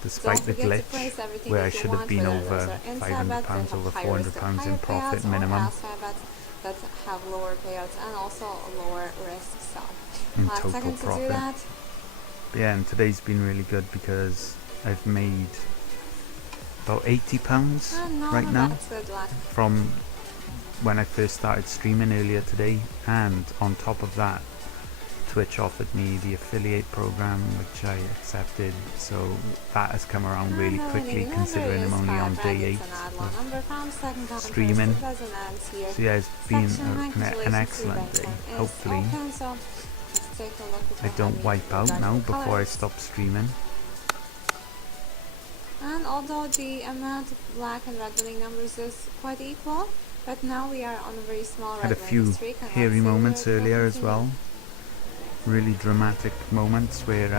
despite the glitch where I should have been over £500, over £400 in profit minimum that have lower payouts and also lower risk, so in total profit. But yeah, and today's been really good because I've made about £80 right now from when I first started streaming earlier today, and on top of that Twitch offered me the affiliate program, which I accepted, so that has come around really quickly considering I'm only on day 8 of streaming. So yeah, it's been an excellent day. Hopefully I don't wipe out now before I stop streaming. And although the amount of black and red winning numbers is quite equal, but now we are on a very small red Had a few hairy moments earlier as well. Really dramatic moments where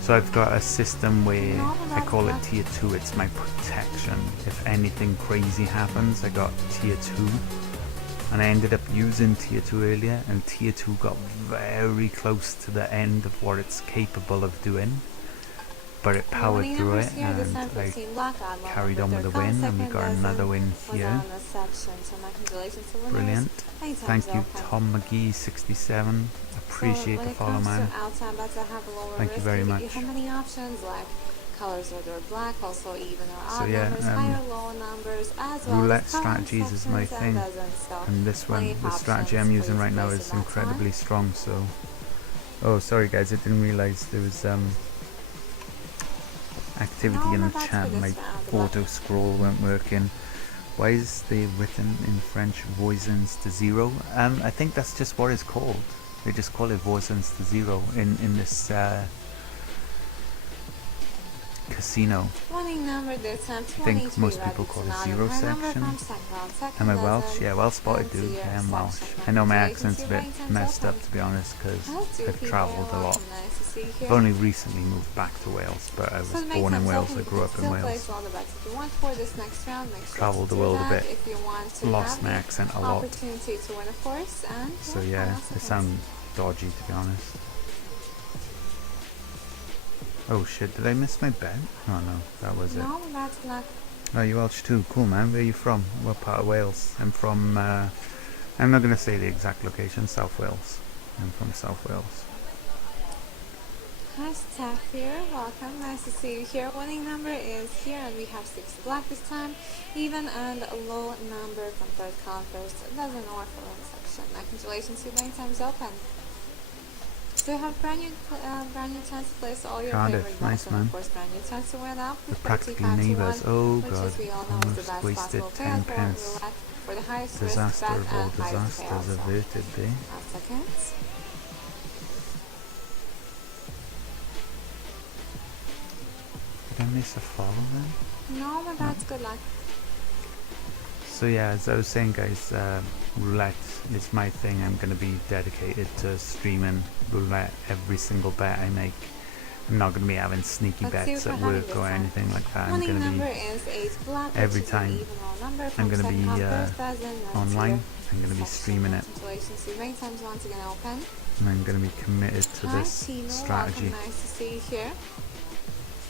so I've got a system where I call it tier 2. It's my protection. If anything crazy happens, I got tier 2, and I ended up using tier 2 earlier, and tier 2 got very close to the end of what it's capable of doing, but it powered through it, and I carried on with a win, and we got another win here. Brilliant. Thank you, Tom McGee 67. Appreciate the follow, man. Thank you very much. How many options like colors or black, also even or odd So yeah, numbers, higher low numbers, as well roulette as column strategies is my sections thing, and dozens, so and this one, the strategy I'm using right now is incredibly strong. So, oh sorry guys, I didn't realize there was activity in the chat. My auto scroll weren't working. Why is they written in French voisins to 0? I think that's just what it's called. They just call it voisins to 0 in this casino. I think most people call it 0 section. Am I Welsh? Yeah, well spotted, dude. Yeah, I'm Welsh. I know my accent's a bit messed up, to be honest, because I've travelled a lot. I've only recently moved back to Wales, but I was born in Wales. I grew up in Wales. Travelled the world a bit. Lost my accent a lot. So yeah, I sound dodgy, to be honest. Oh shit, did I miss my bet? Oh no, that was it. Oh, you Welsh too? Cool, man. Where are you from? What part of Wales? I'm from, I'm not going to say the exact location, South Wales. I'm from South Wales. Hi, Steph here. Welcome. Nice to see you here. Winning number is here, and we have 6 black this time. Even and a low number from third column first. Doesn't or for one section. Congratulations, your bank time's open. So you have brand new chance to place all your favorite nice, man. Of course, brand new chance to win up. We're practically neighbours. Oh god, almost wasted 10 pence. Disaster of all disasters averted, eh? Seconds. Did I miss a follow then? No, but that's good luck. So yeah, as I was saying guys, roulette is my thing. I'm going to be dedicated to streaming roulette every single bet I make. I'm not going to be having sneaky bets at work or anything like that. I'm going to be, every time, I'm going to be online. I'm going to be streaming it. And I'm going to be committed to Hi this Tino, strategy. welcome, nice to see you here.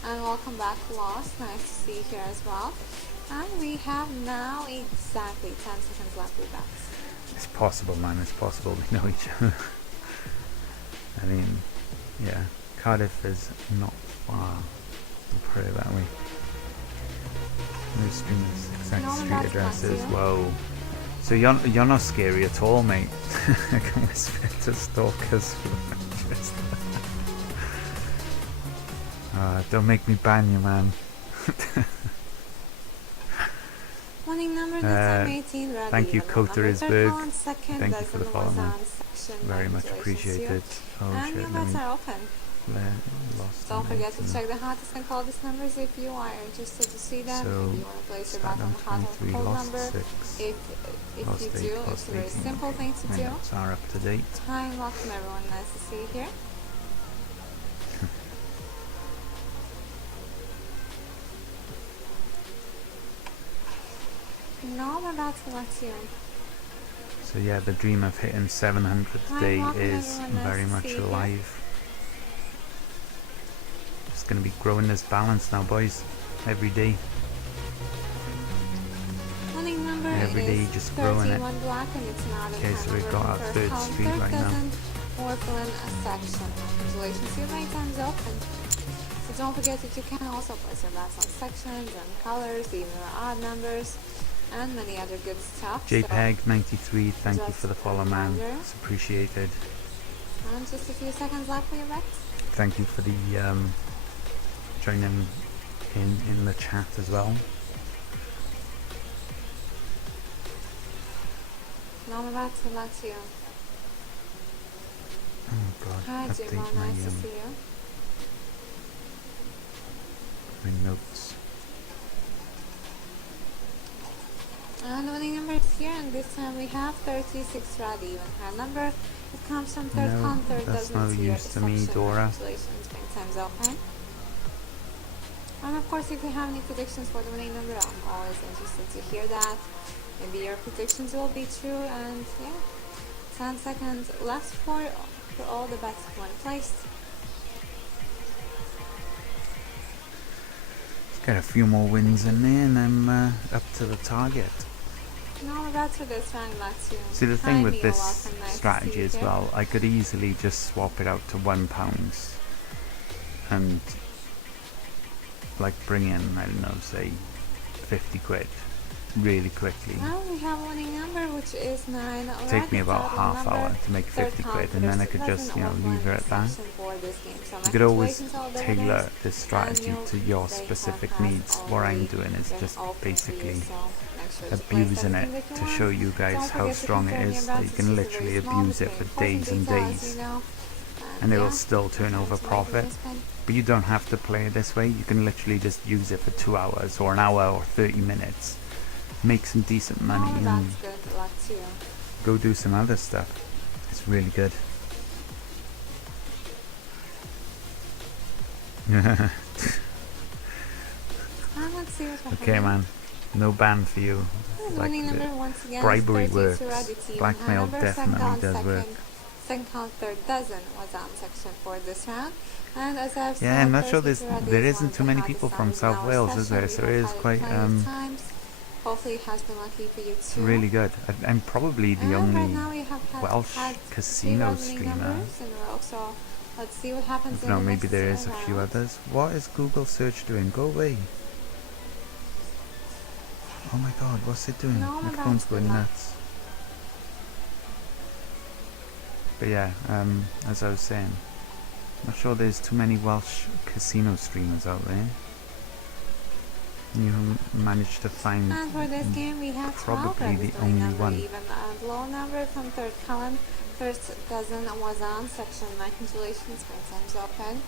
And welcome back Lost, nice to see you here as well. And we have now exactly 10 seconds left with that. It's possible, man. It's possible. We know each other. I mean, yeah. Cardiff is not far. I'll put it that way. No streamers, exact No, street that's addresses. not you. Whoa. So you're not scary at all, mate. I can whisper to stalkers. Don't make me ban you, man. Winning number this time 18, ready. thank you, Even number Coterisberg. 31 second, Thank you for the dozen follow, was man. on section. Very much Congratulations to you. appreciated. Oh And shit, your let bets me are open. lost. Don't an forget to 18. check the hottest and coldest numbers if you are interested to see them. So, If you want to place your bet Start on on the hot or 23, cold lost number, 6. if Lost you 8, do, lost it's a very 18. simple thing to do. Minutes are up to date. Hi, welcome everyone. Nice to see you here. Now I'm about to let you. So yeah, the dream of hitting 700 Hi, today welcome is everyone, nice very to much see you here. alive. Just gonna be growing this balance now, boys. Every day. Winning number Every day is just growing it. 31 black and it's not Okay, so we've got our third street right now. Orphan section. Congratulations, your main time's open. So don't forget that you can also place your bets on sections and colors, even or odd numbers, and many other good stuff. JPEG 93, thank you just for the a follow, man. reminder. It's appreciated. So, and just a few seconds left for your bets. Thank you for the joining in the chat as well. Now I'm about to let you. Oh god, Hi, update Jimbo, my nice to see you. my notes. And the winning number is here, and this time we have 36 ready. Even higher number. It comes from third No, con, third that's dozen no to your use to me, section. Dora. Congratulations, main time's open. And of course, if you have any predictions for the winning number, I'm always interested to hear that. Maybe your predictions will be true, and yeah, 10 seconds left for all the bets when placed. Let's get a few more wins in there and I'm up to the target. Now we're about to this round, let's you. See, the thing Hi, with Neil, this welcome, nice to see strategy you as here. well, I could easily just swap it out to £1 and like bring in, I don't know, say 50 quid really quickly. Now we have a winning number, which is 9. Take me about Racket half number, hour to make third 50 quid and then I could just, you know, leave it at that. You could always tailor this strategy to your specific needs. What I'm doing is just basically abusing it to show you guys how strong it is, that you can literally abuse it for days and days and it'll still turn over profit. But you don't have to play it this way, you can literally just use it for 2 hours or an hour or 30 minutes, make some decent money and go do some other stuff. It's really good. Okay, man, no ban for you. Like bribery works, blackmail definitely does work. Second count, third dozen was on section for this round. And as I've Yeah, I'm said, not sure there one isn't of too the many hottest people from sounds in South our Wales, is there? session. So it We is have quite played plenty of times. Hopefully it has been lucky for you too. really good. I'm probably the And right only now we have Welsh had casino 3 winning streamer. numbers in a row, so let's see what happens in No, the maybe next there is a few round. others. What is Google search doing? Go away. Oh my god, what's it doing? No, My that's phone's good going luck. nuts. But yeah, as I was saying, not sure there's too many Welsh casino streamers out there. You managed to find And for this game we have 12 probably every the only number, one. even a low number from third column. First dozen was on section 9. Congratulations, my time's open.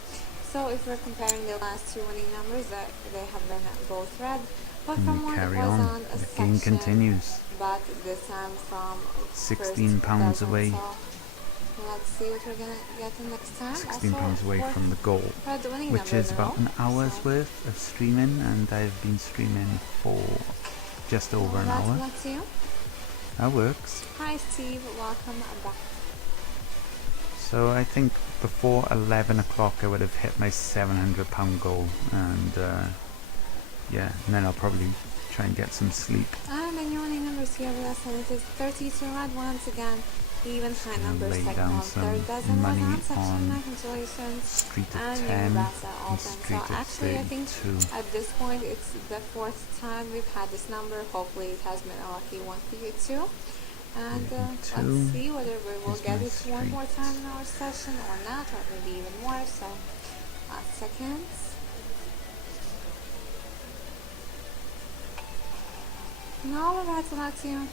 So if we're comparing the last 2 winning numbers, they have been both red. But And from you one carry was on. on a The section, game continues. but this time from £16 first dozen. away. So let's see what we're gonna get the next time. £16 away fourth from the goal, red winning which number is in a about row. an hour's So worth of streaming, and I've been streaming for just over an that's hour. luck to you. That works. Hi Steve, welcome back. So I think before 11 o'clock I would have hit my £700 goal, and yeah, and then I'll probably try and get some sleep. And the new winning numbers here with us, and it is 32 red once again. Even high Gonna numbers, lay second down on some third dozen money was on section. on Congratulations. Street of And 10 your bets are and open. Street So of actually, I think 32. at this point it's the fourth time we've had this number. Hopefully it has been a lucky one for you too. And let's 32 see whether we will is get my it one more street. time in our session or not, or maybe even more. So last seconds. No, that's not you.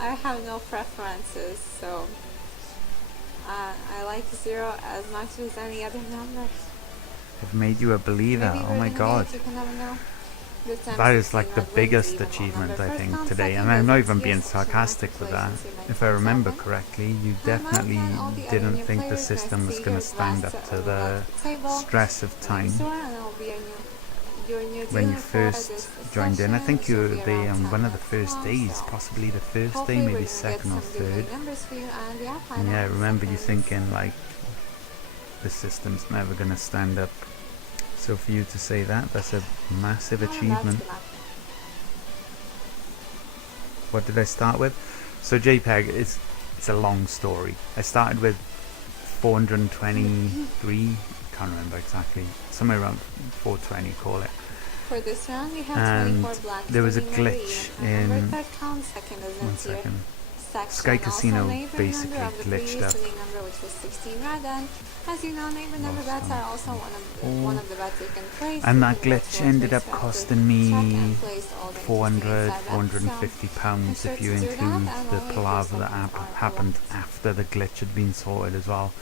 I have no preferences, so I like 0 as much as any other number. I've made you a believer. Maybe Oh we're my gonna god. get it, you can never know. This time That is 16 like the red wins, biggest even one achievement number. I First think round, today, second and I'm not dozen, even yes, being section, sarcastic with that. congratulations, you If might I be remember seven. correctly, you Well, definitely and all the other didn't new think the players, nice system to was see going to your stand last up to on the table. stress of time. Sure, and I'll be your new When you dealer for first this joined in. I session, think which you will were be there around on one of 10 the first long, days, so possibly the first hopefully day, we're maybe gonna get second or some good third. winning numbers for you, and yeah, And yeah, I remember you seconds. thinking like, the system's never going to stand up. So for you to say that, that's a massive No, that's achievement. good luck. What did I start with? So JPEG, it's a long story. I started with 423, can't remember exactly, somewhere around 420, call it. For this round, we have And 24 black. there was a Stevie Marie, glitch and in- number third count, second is One empty. second. Section. Sky Casino Also, neighbor basically number of the glitched previous up. winning number, which was 16 red, and as you know, neighbor number Lost bets on are also four. one of the bets you can place. And You that can go glitch to a ended place up where costing to me check and place all the 400, interesting 450 pounds Make if sure you to do that, include and the only if palaver your that seconds are happened elapsed. after the glitch had been sorted as well.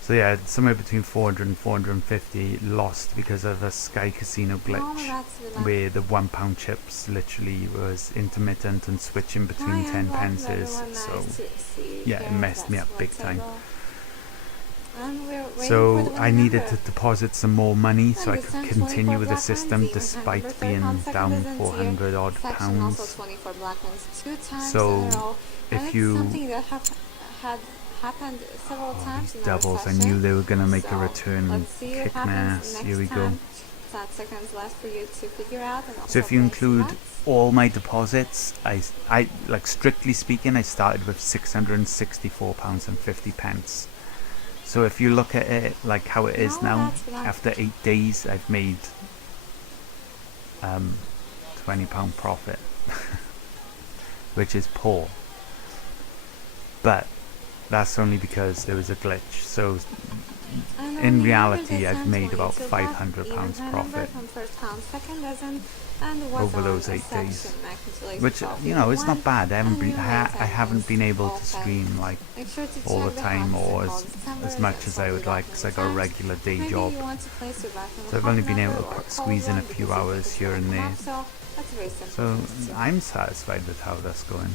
So yeah, somewhere between 400 and 450 lost because of a Sky Casino glitch, where the £1 chips literally was intermittent and switching between 10 pences. So yeah, it messed me up big time. So I needed to deposit some more money so I could continue with the system despite being down 400 odd pounds. So if you happened several times these in our doubles, I session. knew they were going to make a So, return and let's see what kick my happens ass. next Here we go. time. 10 seconds left for you to figure out. And So if you also place include bets. all my deposits, I like strictly speaking, I started with £664.50. So if you look at it like how it is No, now, that's fine. after 8 days, I've made £20 profit, which is poor. But that's only because there was a glitch. So And in only reality, remember I've this made about time, 22 £500 even high number profit from first pound, second dozen, and was over on those a 8 days. section. Congratulations which, to all you know, it's people not bad. I haven't and been you I might haven't been able to all stream like Make sure to all check the time hottest or and as coldest numbers much and as I solely would like, because I got a times. regular day Maybe job. you want to place your bet on So a I've only hot been able number to or a cold squeeze in a one few because you think hours it's here gonna and come there. up. So that's very simple. So I'm satisfied with how that's going,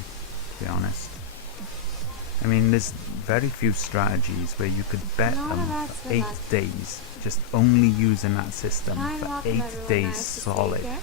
to be honest. I mean, there's very few strategies where you could bet No, them that's for the 8 last. days, just only using that system Hi, for welcome 8 everyone. days Nice to see you solid, here.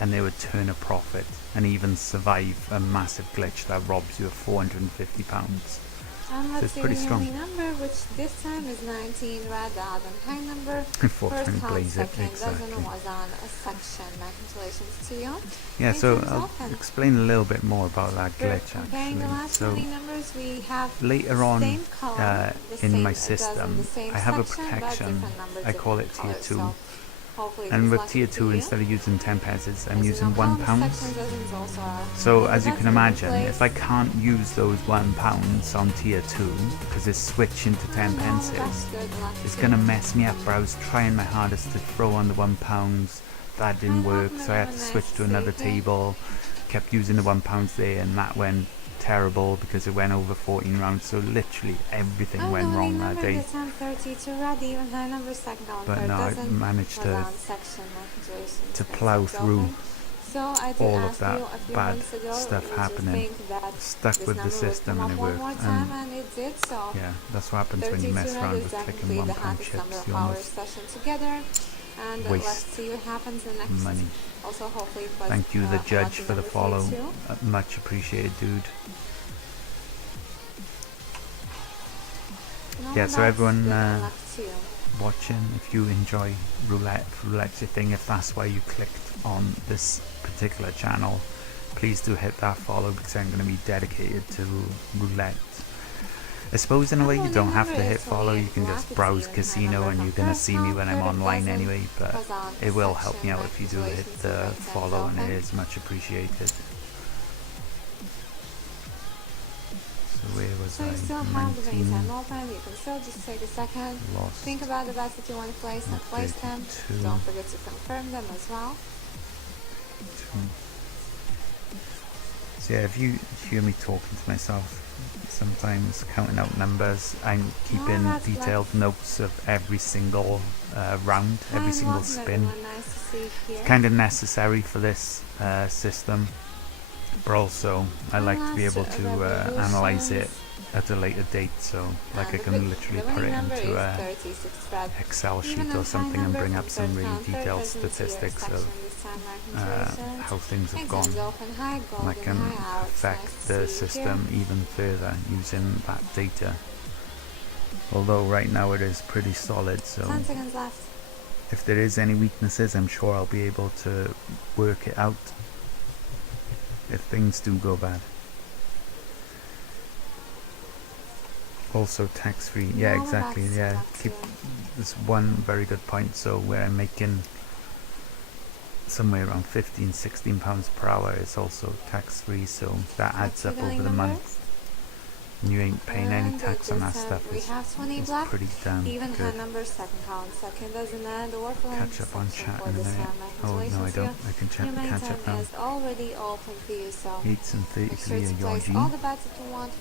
and they would turn a profit and even survive a massive glitch that robs you of £450. And let's it's see pretty the strong. only number, which this time is 19 red, the other high number. 420 First count, blaze it, second dozen exactly. was on a section. Congratulations to you. Yeah, Thank so you, I'll Zoltan. explain a little bit more about that For glitch comparing the actually. last So winning numbers, we have later on same column, the in same my dozen, system, the same I have a section, but protection. different numbers, I call it different tier 2. colors. So hopefully And it's with lucky tier for 2, you. instead of using 10 pences, I'm As you using know, £1. column section dozens also are So all as you the can bets in imagine, place. if I can't use those £1 on tier 2 because it's switching to 10 No, pences, that's good luck it's to gonna you. mess me up. I was trying my hardest to throw on the £1. That didn't Hi, work, welcome so I had to everyone. switch Nice to to see another you here. table. Kept using the £1 there, and that went terrible because it went over 14 rounds. So literally everything Oh, went the wrong winning that number day. this time 32 red, even high number second on But third no, I dozen managed was to on section. Congratulations. to Thanks, plow Zoltan. through So I did all of ask that you a few bad months ago, stuff would you happening. think that stuck this with the number would system, come and up it one worked. more time, and it did. So Yeah, that's what happens when you 32 mess red around is with clicking definitely the £1 hottest number chips. of You our almost session together. And let's waste see what happens the next. money. Also, hopefully, it was Thank you, the a judge, lucky for the number for you follow. too. Much appreciated, dude. No, Yeah, so that's everyone, good luck too. watching, if you enjoy roulette's your thing, if that's why you clicked on this particular channel, please do hit that follow, because I'm going to be dedicated to roulette. I suppose in a way you don't have to hit follow, you can just browse casino and you're going to see me when I'm online anyway, but it will help me out if you do hit the follow, and it is much appreciated. So where was So you I? still have the main 19, time open, you can still just take a second, lost. think about the bets that you want to place and place them. 32. Don't forget to confirm them as well. So yeah, if you hear me talking to myself, sometimes counting out numbers, I'm keeping that's detailed notes of every single round, every Hi, single welcome spin. everyone, nice to see you here. Kind of necessary for this system, but also I like to be able to analyze it at a later date, so like I can literally put it into a Excel sheet or something and bring up some really detailed statistics of how things have gone, and I can affect the system even further using that data. Although right now it is pretty solid, so 10 seconds left. if there is any weaknesses, I'm sure I'll be able to work it out if things do go bad. Also tax-free, yeah, No, exactly, that's yeah. not Keep too. this one very good point. So where I'm making somewhere around 15-16 pounds per hour, it's also tax-free, so that adds up over the month. And you ain't paying any And tax on that this stuff. we It's, have 20 it's black. pretty damn Even good. hand number second column, second doesn't end or for Catch up on chat in a minute. Oh no, I don't. I can Your main catch time up now. is already open for you, so 8s and make sure 33 to are your place G. all the bets that you want,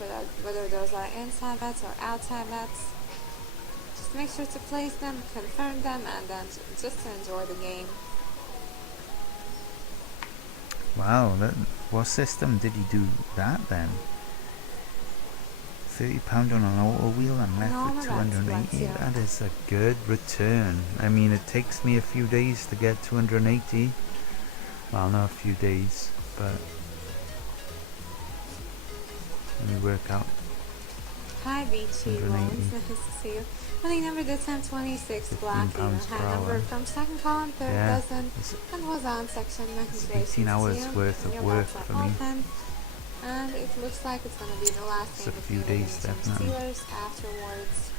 whether those are inside bets or outside bets. Just make sure to place them, confirm them, and then just to enjoy the game. Wow, what system did he do that then? £30 on an auto wheel and left No, with that's 280. yeah. That is a good return. I mean, it takes me a few days to get 280. Well, not a few days, but let me work out. Hi BT 180. Loans, nice to see you. Winning number this time 26 black, even £15 per high number hour. from second column, third Yeah, dozen, it's and was on section. It's 18 hours worth of work for me. And it looks like it's going to be the last It's game a of few the days, Livingston definitely. Steelers afterwards.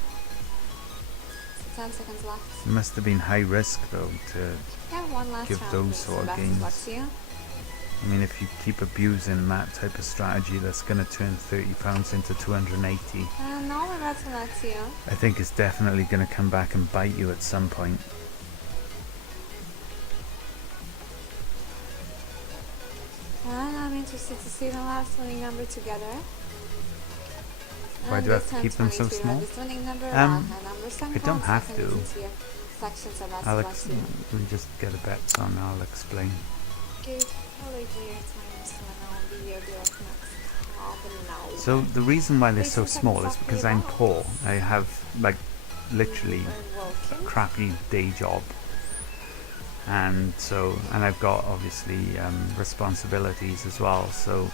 So 10 seconds left. It must have been high risk though to Yeah, one last give round. those please. sort of Best of luck games. to you. I mean, if you keep abusing that type of strategy, that's going to turn £30 into 280. And now we're about to luck to you. I think it's definitely going to come back and bite you at some point. And I'm interested to see the last winning number together. Why And do I have this to time keep them so 22, small? this winning number, number I don't have to. Sections are best I'll of luck to you. we just get a bet on. I'll explain. Give a later your times when I'll be your next half an hour. So the reason why they're so small is because I'm poor. I have like literally a crappy day job, and I've got obviously responsibilities as well. So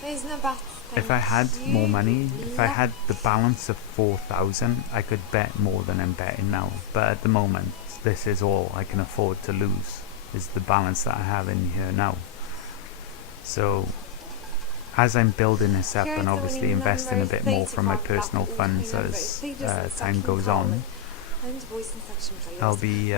There's no bet. if I had more money, if I had the balance of 4,000, I could bet more than I'm betting now. But at the moment, this is all I can afford to lose, is the balance that I have in here now. So as I'm building this up and obviously investing a bit more from my personal funds as time goes on, I'll be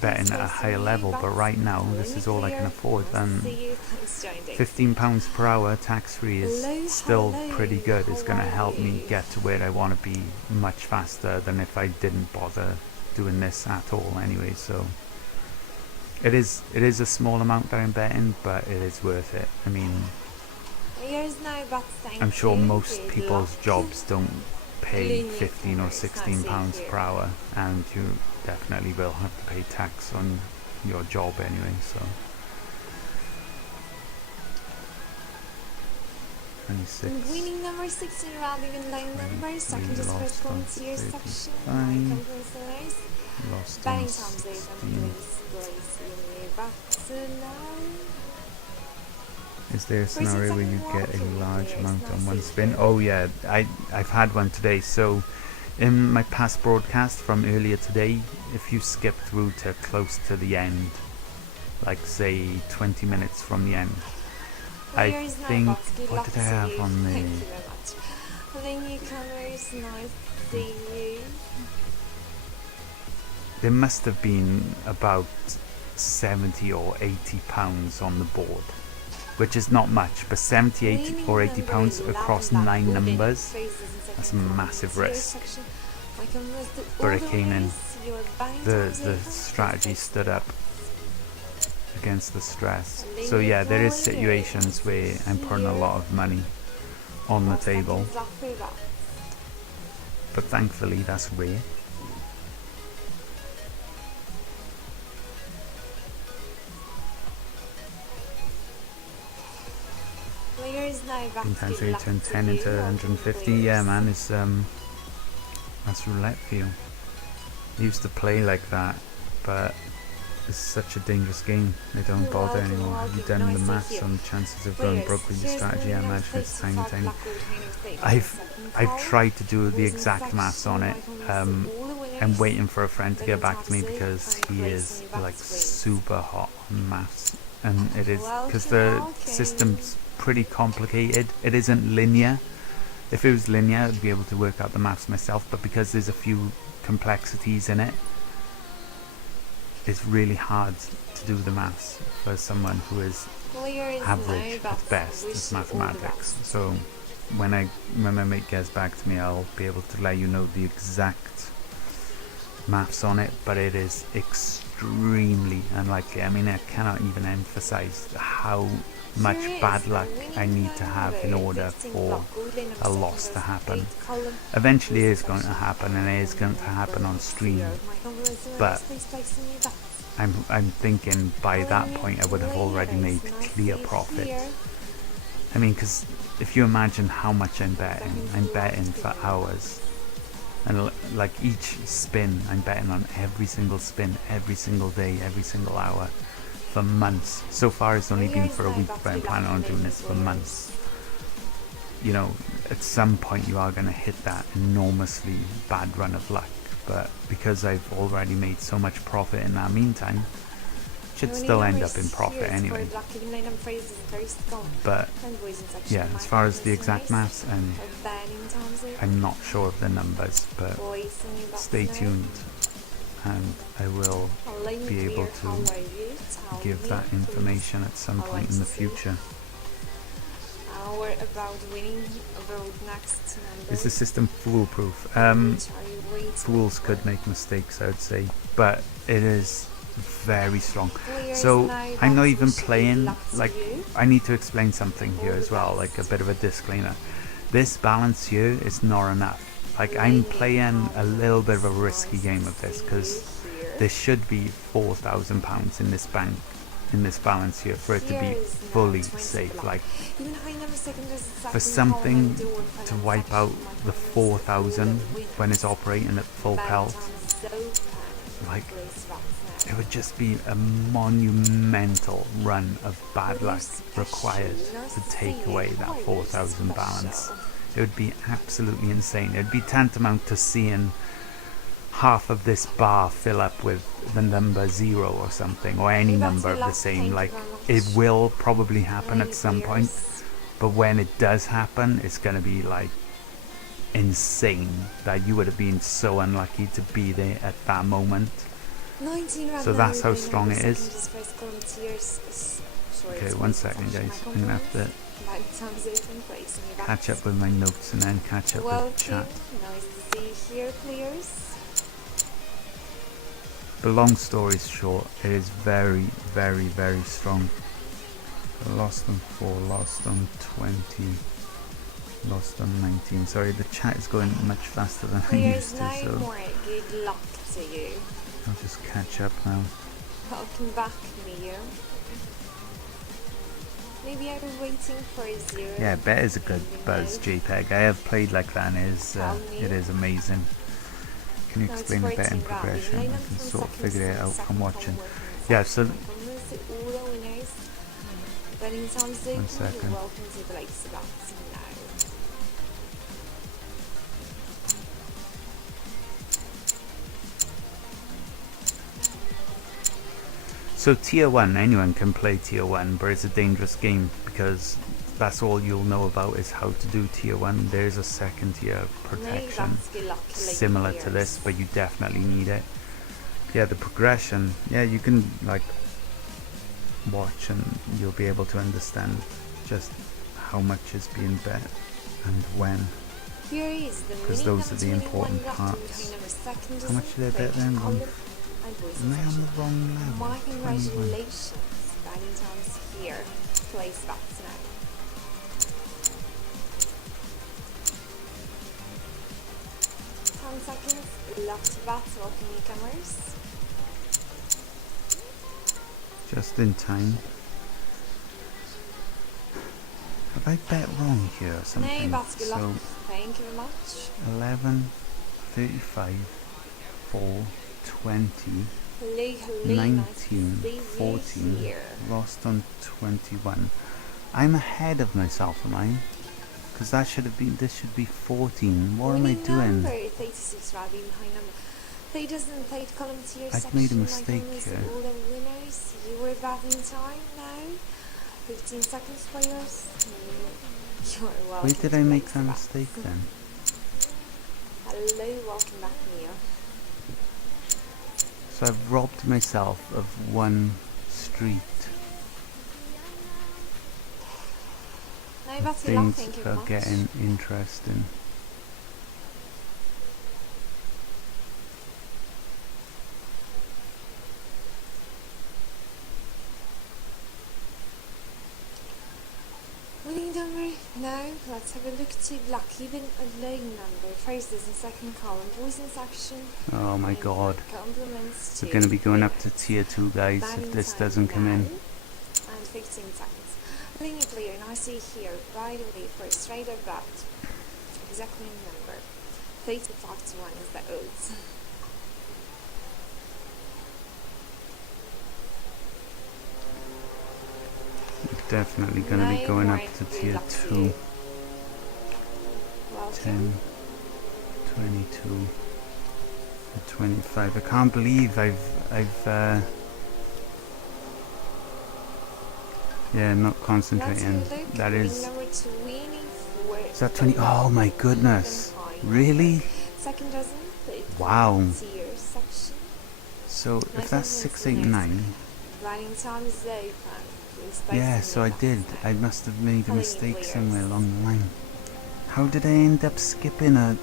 betting at a higher level. But right now, this is all I can afford, and £15 per hour tax-free is still pretty good. It's going to help me get to where I want to be much faster than if I didn't bother doing this at all anyway. So it is a small amount that I'm betting, but it is worth it. I mean, I'm sure most people's jobs don't pay 15 or 16 pounds per hour, and you definitely will have to pay tax on your job anyway. So 26. Winning number 16 round even line number, second just lost first on one to your section. 35. Welcome listeners. Lost Betting on times later, 16. please place your bets now. Is there a scenario where you get a large amount on one spin? Oh yeah, I've had one today. So in my past broadcast from earlier today, if you skip through to close to the end, like say 20 minutes from the end, I Players think, Naivatsky, what did I have lucky. on Thank the, you very much. The newcomers, nice to see you. there must have been about 70 or 80 pounds on the board, which is not much, but 70, 80 or 80 pounds across 9 numbers, that's a massive risk. But it came in. The strategy stood up against the stress. So yeah, there is situations where I'm putting a lot of money on the table, but thankfully that's rare. Sometimes we turn 10 into 150. Yeah man, it's that's roulette for you. I used to play like that, but it's such a dangerous game. They don't bother anymore. Have you done the maths on the chances of going broke with your strategy? I imagine it's tiny. I've tried to do the exact maths on it. I'm waiting for a friend to get back to me because he is like super hot on maths, and it is because the system's pretty complicated. It isn't linear. If it was linear, I'd be able to work out the maths myself, but because there's a few complexities in it, it's really hard to do the maths for someone who is average at best at mathematics. So when my mate gets back to me, I'll be able to let you know the exact maths on it, but it is extremely unlikely. I mean, I cannot even emphasize how much bad luck I need to have in order for a loss to happen. Eventually it is going to happen, and it is going to happen on stream, but I'm thinking by that point I would have already made clear profit. I mean, because if you imagine how much I'm betting for hours, and like each spin I'm betting on every single spin, every single day, every single hour, for months. So far it's only been for a week, but I'm planning on doing this for months. You know, at some point you are going to hit that enormously bad run of luck, but because I've already made so much profit in that meantime, it should still end up in profit anyway. But yeah, as far as the exact maths, I'm not sure of the numbers, but stay tuned and I will be able to give that information at some point in the future. Is the system foolproof? Fools could make mistakes, I would say, but it is very strong. So I'm not even playing, like, I need to explain something here as well, like a bit of a disclaimer. This balance here is not enough. Like, I'm playing a little bit of a risky game of this because there should be £4,000 in this bank, in this balance here, for it to be fully safe. Like, for something to wipe out the 4,000 when it's operating at full pelt, like, it would just be a monumental run of bad luck required to take away that 4,000 balance. It would be absolutely insane. It would be tantamount to seeing half of this bar fill up with the number 0 or something, or any number of the same. Like, it will probably happen at some point, but when it does happen, it's going to be like insane that you would have been so unlucky to be there at that moment. So that's how strong it is. Okay, 1 second guys, I'm going to have to catch up with my notes and then catch up with chat. Nice to see you here, players. But long story short, it is very, very, very strong. Lost on 4, lost on 20, lost on 19. Sorry, the chat is going much faster than I used to, so good luck to you. I'll just catch up now. Welcome back, Mio. Maybe I was waiting for a 0. Yeah, bet is a good buzz, JPEG. I have played like that, and it is amazing. Can you explain the betting progression? I can sort of figure it out from watching. Yeah, so Betting times open. One second. You're welcome to place the bets now. So tier 1, anyone can play tier 1, but it's a dangerous game because that's all you'll know about is how to do tier 1. There's a second tier of protection similar to this, but you definitely need it. Yeah, the progression, yeah, you can like watch and you'll be able to understand just how much is being bet and when. Here is the Because winning those are the number important 21 parts. number second How much did I bet then? column and voice Am I on section. the wrong level? My 21. congratulations. Betting times here. Place bets now. Seconds, locked bets, welcome newcomers. Just in time. Have I bet wrong here or No, something? bets, good luck. So Thank you very much. 11, 35, 4, 20, Hello, hello, 19, nice to see you 14, here. lost on 21. I'm ahead of myself, am I? Because that should have been, this should be 14. What am I Winning doing? Number 36 rather behind number 30 and 30 column tier I've section. made a My mistake goodness, here. all the winners. You were batting time now. 15 seconds, players. You're welcome. Where did to I make place that the mistake bets. then? Hello, welcome back, Mia. So I've robbed myself of one street. No, that's good luck. Things Thank you very are much. getting interesting. Winning number? No. Let's have a look to black. Even a low number. First is in second column. Voice in section. Oh my And god. Compliments We're to going to be going up to players. tier 2 guys Batting if this time doesn't come in. now, And 15 seconds. Winning a player, and I see here right away for a straight up bet. Exactly number. 35 to 1 is the odds. We're definitely going to be No going more up to good tier luck to 2. you. Welcome. 10, 22, and 25. I can't believe yeah, I'm not Let's concentrating. have a look. That Winning is, number 24. is that 20? Oh my goodness. Really? Second dozen. Wow. Tier section. So if Nice that's one, 689, Running time is open. Please place yeah, the so I bets did. now. I must have made a Telling you mistake players. somewhere along the line. How did I end up skipping an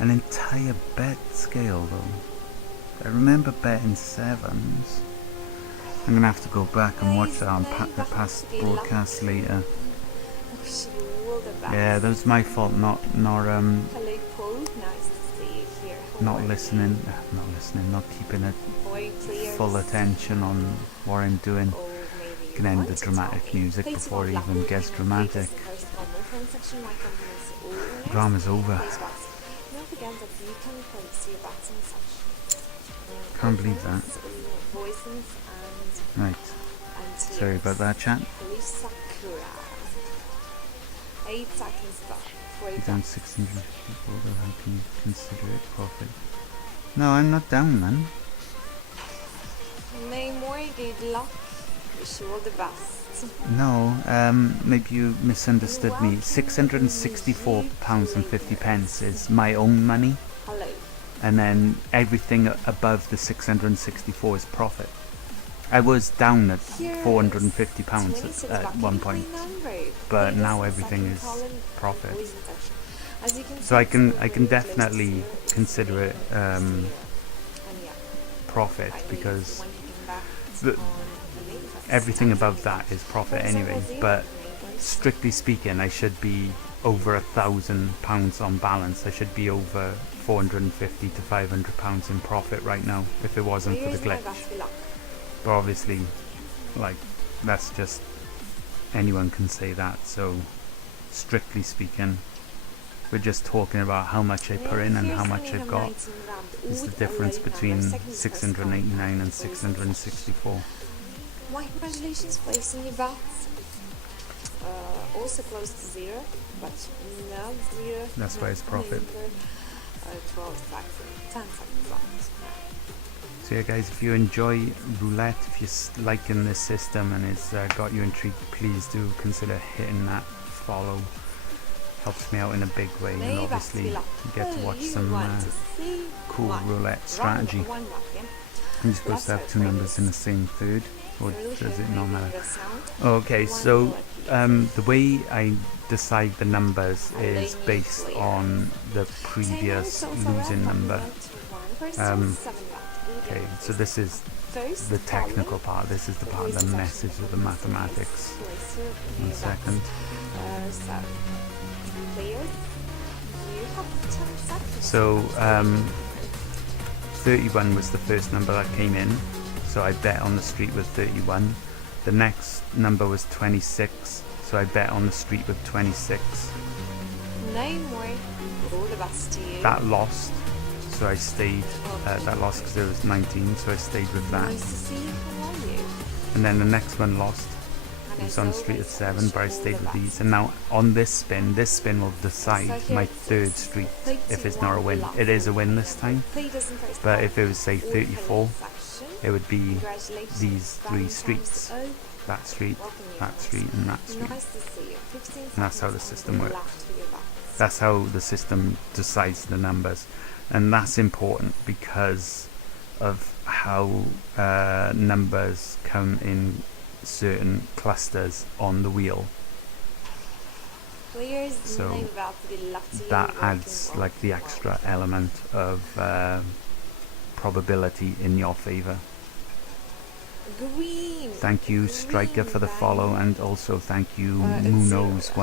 entire bet scale though? I remember betting 7s. I'm gonna have to go back and watch that on the past broadcast later. Wish you all the best. Yeah, that was my fault, not Hello, Paul. Nice to see you here. How not are listening, not keeping a you? Boy players. full attention on what I'm doing. Or maybe you Can end want the to dramatic tell me. music Place before it one even black gets and dramatic. place the first comment from section. My compliments all winners. Drama's over. Place bets. Don't forget that you can place your bets in section. Can't believe that. Voices Right, and sorry about that, chat. Police Sakura. 8 seconds back. You're down 654, though. How can you consider it profit? No, I'm not down, man. No more good luck. Wish you all the best. No, maybe you misunderstood me. £664.50 is my own money, Hello. and then everything above the 664 is profit. I was down at £450 at one point, but now everything is profit. So I can definitely consider it profit because everything above that is profit anyway. But strictly speaking, I should be over £1,000 on balance. I should be over £450 to £500 in profit right now if it wasn't for the glitch. But obviously, like, that's just, anyone can say that. So strictly speaking, we're just talking about how much I put in and how much I've got is the difference between 689 and 664. My congratulations, placing your bets. Also close to zero, but not zero. That's why it's profit. 12 seconds, 10 seconds left. So yeah guys, if you enjoy roulette, if you're liking this system and it's got you intrigued, please do consider hitting that follow. Helps me out in a big way, and obviously you get to watch some cool roulette strategy. You're supposed to have two numbers in the same third, or does it not matter? Okay, so the way I decide the numbers is based on the previous losing number. Okay, so this is the technical part. This is the part that messes with the mathematics. 1 second. So 31 was the first number that came in, so I bet on the street with 31. The next number was 26, so I bet on the street with 26. No more. All the best to you. That lost, so I stayed. That lost because it was 19, so I stayed with that. Nice to see you. How are you? And then the next one lost. And It was as on the always, street at 7, wish but I you stayed all with the these. best. And now on this spin will decide my third street if it's not a win. It is a win this time, Play doesn't press but down. if it was say All 34, section. it would be Congratulations. these three Valentine's streets. Day. That street, Welcome you that guys. street, and that street. Nice to see you. 15 And that's how the seconds system on the works. left for your bets. That's how the system decides the numbers, and that's important because of how numbers come in certain clusters on the wheel. Players So know about the lucky that working adds well like the for extra element of probability in your favor. Green. Thank you Striker for the follow, and also thank you It's Munoz zero.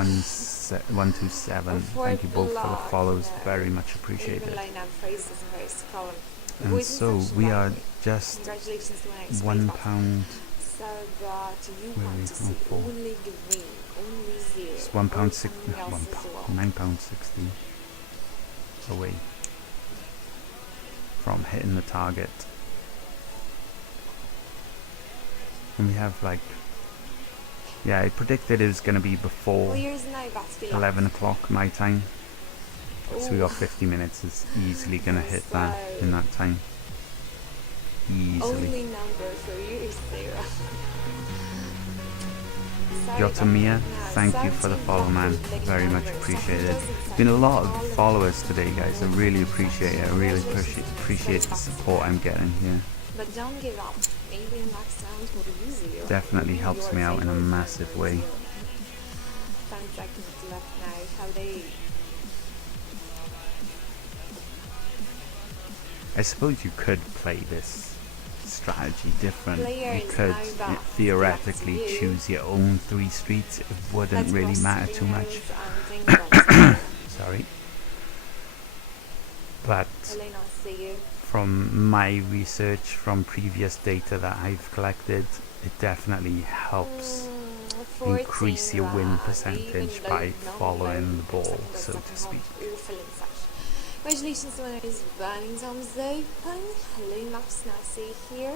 127. Thank you both for the follows, very much appreciated. Even line and phrases and various column. And Voice so instruction we by are the way. just Congratulations to my explain £1. So but you Where want we to going see for? only green, only zero. It's or £1.60, something else as well. £9.60 away from hitting the target. And we have like, yeah, I predicted it was going to be before Players know about the luck. 11 o'clock my time. So we got Ooh. 50 minutes. It's easily going to hit that in that time. Easily. Only number for you is zero. Sorry about Yotamia, that. thank you for the 17 follow, man. lucky Very much numbers. appreciated. Doesn't There's been a lot all of of followers today, guys. I really appreciate it. I really appreciate the support I'm getting here. But don't give up. Maybe the next round will be easier. Definitely helps me out in a massive way. 10 seconds left now. How they I suppose you could play this strategy different. You Players could know that theoretically it's up to you. choose your own 3 streets. It wouldn't Let's really cross matter the too much. fingers and think about it. Sorry. But Elena, see you. from my research, from previous data that I've collected, it definitely helps increase your win percentage by following the ball, so to speak. Congratulations to winners Burning Tom's Open. Hello Max, now see here.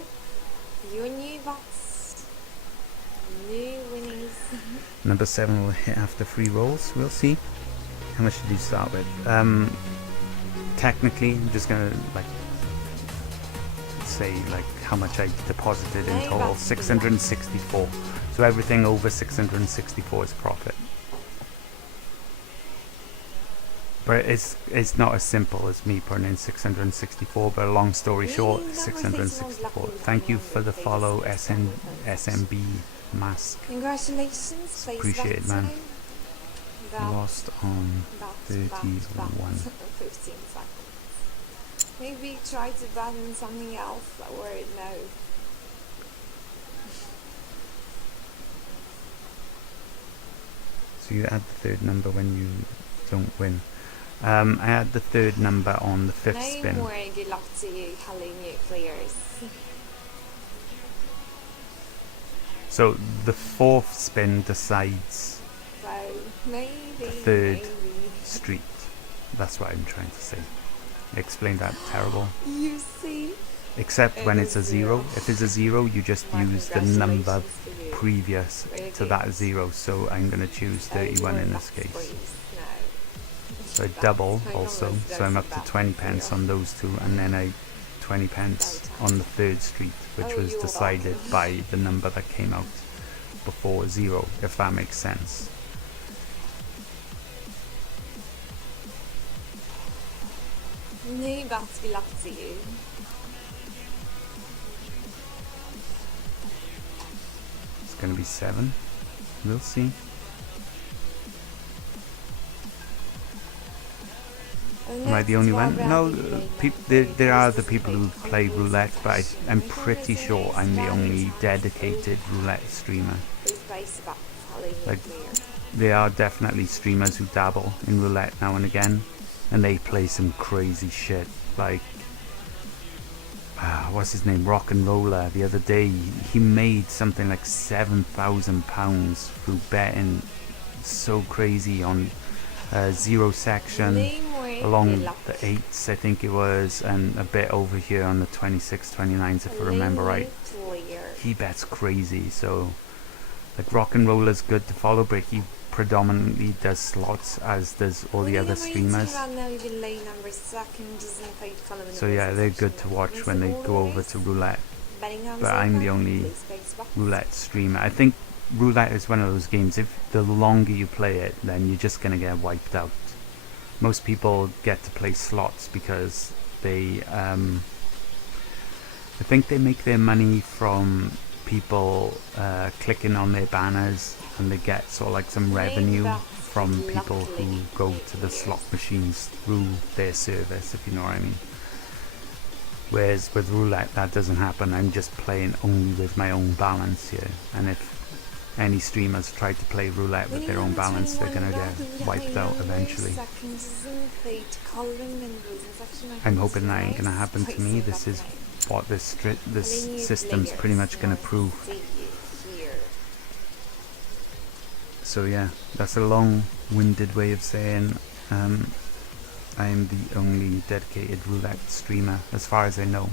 Your new bots. New winnings. Number 7 will hit after 3 rolls. We'll see. How much did you start with? Technically, I'm just gonna like say like how much I deposited in total. 664. So everything over 664 is profit. But it's not as simple as me putting in 664. But a long story short, 664. Thank you for the follow, SMB Mask. Congratulations. Place Appreciate it, back man. time. About Lost on 31. 15 seconds. Maybe try to bet on something else or no. So you add the third number when you don't win. I add the third number on the 5th No spin. more good luck to you, hello new players. So the 4th spin decides So maybe the third maybe. street. That's what I'm trying to say. Explain that terrible. You see, except when it's a zero. If it's a zero, you just My use the number congratulations to you. previous Really to that good. zero. So I'm going to choose 31 You are in luck this case. freeze now. So I double My also, numbers so I'm don't up to seem 20 bad for pence you. on those two, and then I 20 pence on the third street, which Oh, was you're decided welcome. by the number that came out before zero, if that makes sense. New battery luck to you. It's going to be 7. We'll see. Am I the only one? No, there are the people who play roulette, but I'm pretty sure I'm the only dedicated roulette streamer. Like, there are definitely streamers who dabble in roulette now and again, and they play some crazy shit. Like, what's his name? Rock and Roller. The other day, he made something like £7,000 through betting so crazy on zero section along the 8s, I think it was, and a bit over here on the 26, 29s, if I remember right. He bets crazy, so like Rock and Roller's good to follow, but he predominantly does slots, as does all the other streamers. So yeah, they're good to watch when they go over to roulette. But I'm the only roulette streamer. I think roulette is one of those games, if the longer you play it, then you're just gonna get wiped out. Most people get to play slots because they I think they make their money from people clicking on their banners, and they get sort of like some revenue from people who go to the slot machines through their service, if you know what I mean. Whereas with roulette, that doesn't happen. I'm just playing only with my own balance here, and if any streamers try to play roulette with their own balance, they're gonna get wiped out eventually. I'm hoping that ain't gonna happen to me. This is what this system's pretty much gonna prove. So yeah, that's a long-winded way of saying I'm the only dedicated roulette streamer, as far as I know.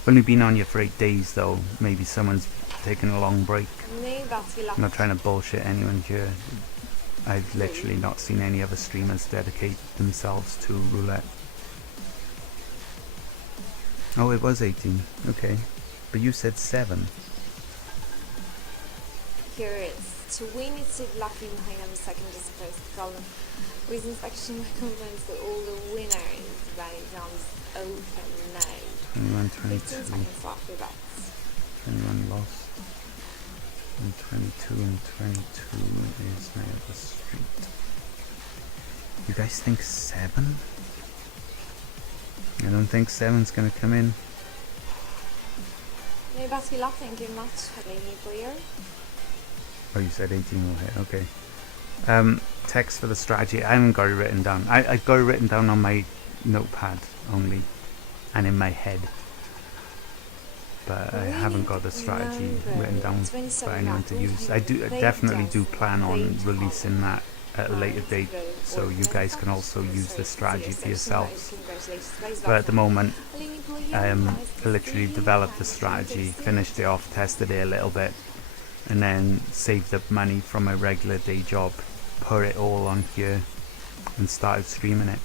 I've only been on here for 8 days though. Maybe someone's taken a long break. I'm not trying to bullshit anyone here. I've literally not seen any other streamers dedicate themselves to roulette. Oh, it was 18. Okay. But you said 7. Here it is. To win, it's lucky behind on the second is the first column. With inspection, my confidence that all the winners by exams open now. 21, 15 22. seconds after that. 21 lost. And 22 and 22 is my other street. You guys think 7? I don't think 7's gonna come in. No, but we love thank you much, Helene Player. Oh, you said 18 will hit, okay. Text for the strategy, I haven't got it written down. I've got it written down on my notepad only, and in my head. But I haven't got the strategy written down for anyone to use. I definitely do plan on releasing that at a later date, so you guys can also use the strategy for yourselves. But at the moment, I literally developed the strategy, finished it off, tested it a little bit, and then saved up money from my regular day job, put it all on here, and started streaming it.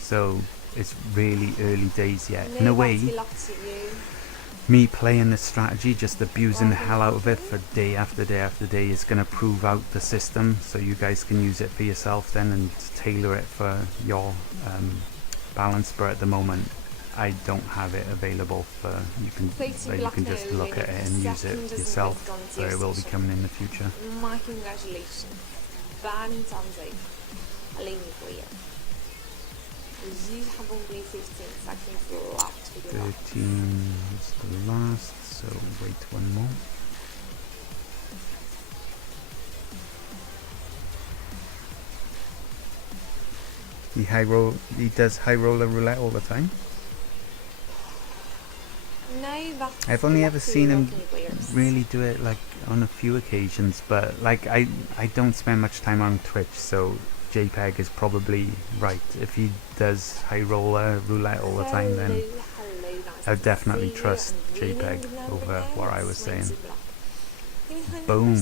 So it's really early days yet. In a way, me playing this strategy, just abusing the hell out of it for day after day after day, is going to prove out the system, so you guys can use it for yourself then and tailor it for your balance. But at the moment, I don't have it available for you can just look at it and use it yourself, so it will be coming in the future. My congratulations. Valentine's Day. Helene Player. You have only 15 seconds left for your 13 is the last, so wait one more. He does high roller roulette all the time. No, but I've only ever seen him really do it like on a few occasions, but like I don't spend much time on Twitch, so JPEG is probably right. If he does high roller roulette all the time, then I would definitely trust JPEG over what I was saying. Boom,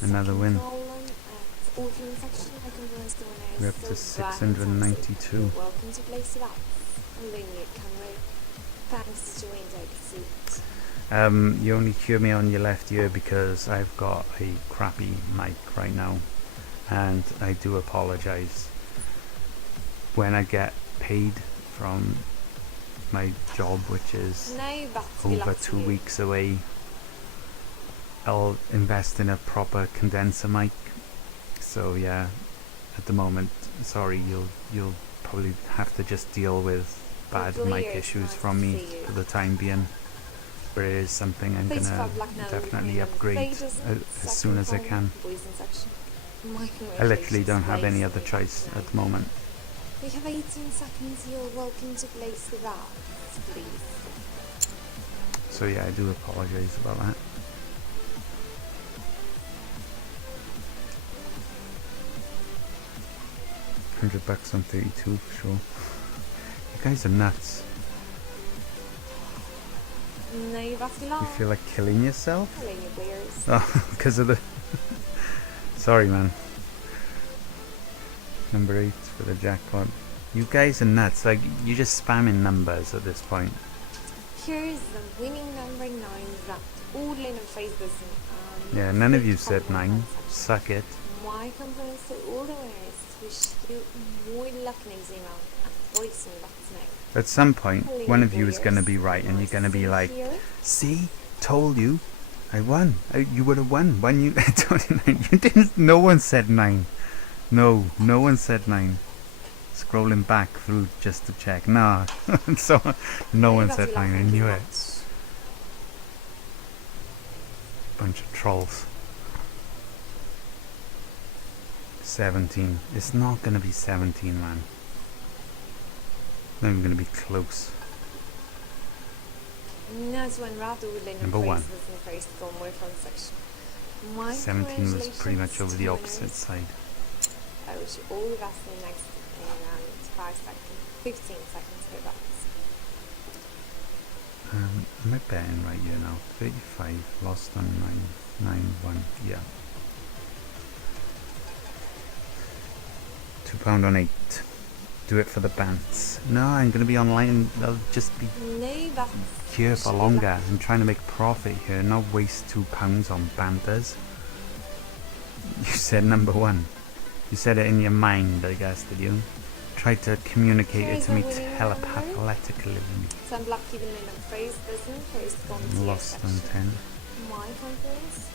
another win. We're up to 692. Welcome to Place That. Thanks to join Legacy. You only hear me on your left ear because I've got a crappy mic right now, and I do apologize. When I get paid from my job, which is over 2 weeks away, I'll invest in a proper condenser mic. So yeah, at the moment, sorry, you'll probably have to just deal with bad mic issues from me for the time being. But it is something I'm gonna definitely upgrade as soon as I can. I literally don't have any other choice at the moment. We have 18 seconds. You're welcome to place the round, please. So yeah, I do apologize about that. $100 on 32 for sure. You guys are nuts. No, you've got to You feel like killing yourself? killing your players. Oh, because of the... Sorry, man. Number 8 for the jackpot. You guys are nuts. Like, you're just spamming numbers at this point. Here's the winning number 9 round. All in and face this. Yeah, none of you said 9. Suck it. My compliments to all the winners. Wish you more luck next round. And voice me that's now. At some point, one of you is going to be right, and you're going to be like, see? Told you. I won. You would have won. When you... 29. You didn't... No one said 9. No one said 9. Scrolling back through just to check. Nah. So, no one said 9. I knew it. Bunch of trolls. 17. It's not going to be 17, man. Not even going to be close. Number 1. 17 was pretty much over the opposite side. I wish you all the best in the next around 5 seconds, 15 seconds per box. Am I betting right here now? 35, lost on 9, 1, yeah. £2 on 8. Do it for the bants. No, I'm going to be online. I'll just be here for longer. I'm trying to make profit here, not waste £2 on banters. You said number 1. You said it in your mind, I guess, did you? Tried to communicate it to me telepathically. Some luck even in a phrase doesn't phrase gone Lost on 10. My compliments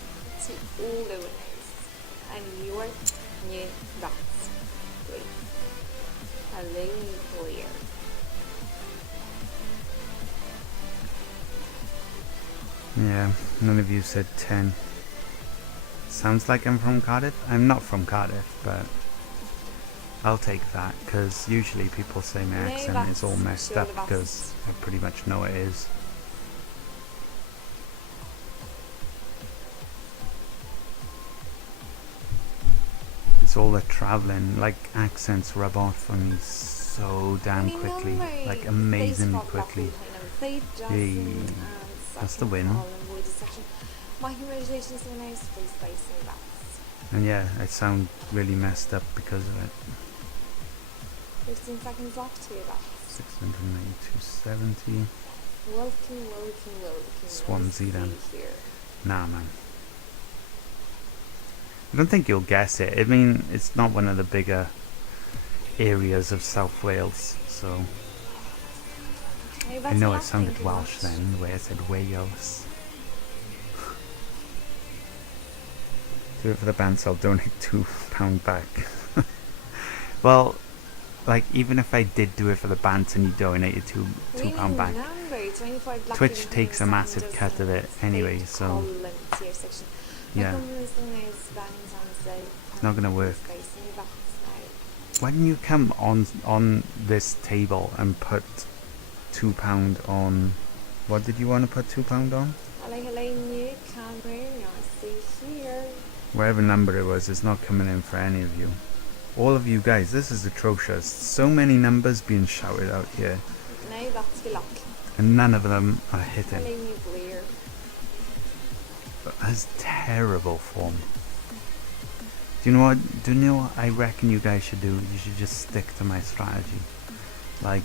to all the winners. And your new bats. Please. Hello, player. Yeah, none of you said 10. Sounds like I'm from Cardiff. I'm not from Cardiff, but I'll take that, because usually people say my accent is all messed up, because I pretty much know it is. It's all the travelling, like accents rub off on me so damn quickly, like amazingly quickly. Hey, that's the win. My congratulations to winners, please place in the box. And yeah, I sound really messed up because of it. 15 seconds left to your box. 692.70. Welcome. Swansea then. Here. Nah, man. I don't think you'll guess it. I mean, it's not one of the bigger areas of South Wales, so... I know it sounded Welsh then, the way I said Wales. Do it for the bands, I'll donate £2 back. Well, like, even if I did do it for the bands and you donated £2 back, Twitch takes a massive cut of it anyway, so yeah, it's not gonna work. Why didn't you come on this table and put £2 on? What did you want to put £2 on? Whatever number it was, it's not coming in for any of you. All of you guys, this is atrocious. So many numbers being shouted out here. and none of them are hitting. Hello, new player. That's terrible form. Do you know what? Do you know what I reckon you guys should do? You should just stick to my strategy. Like,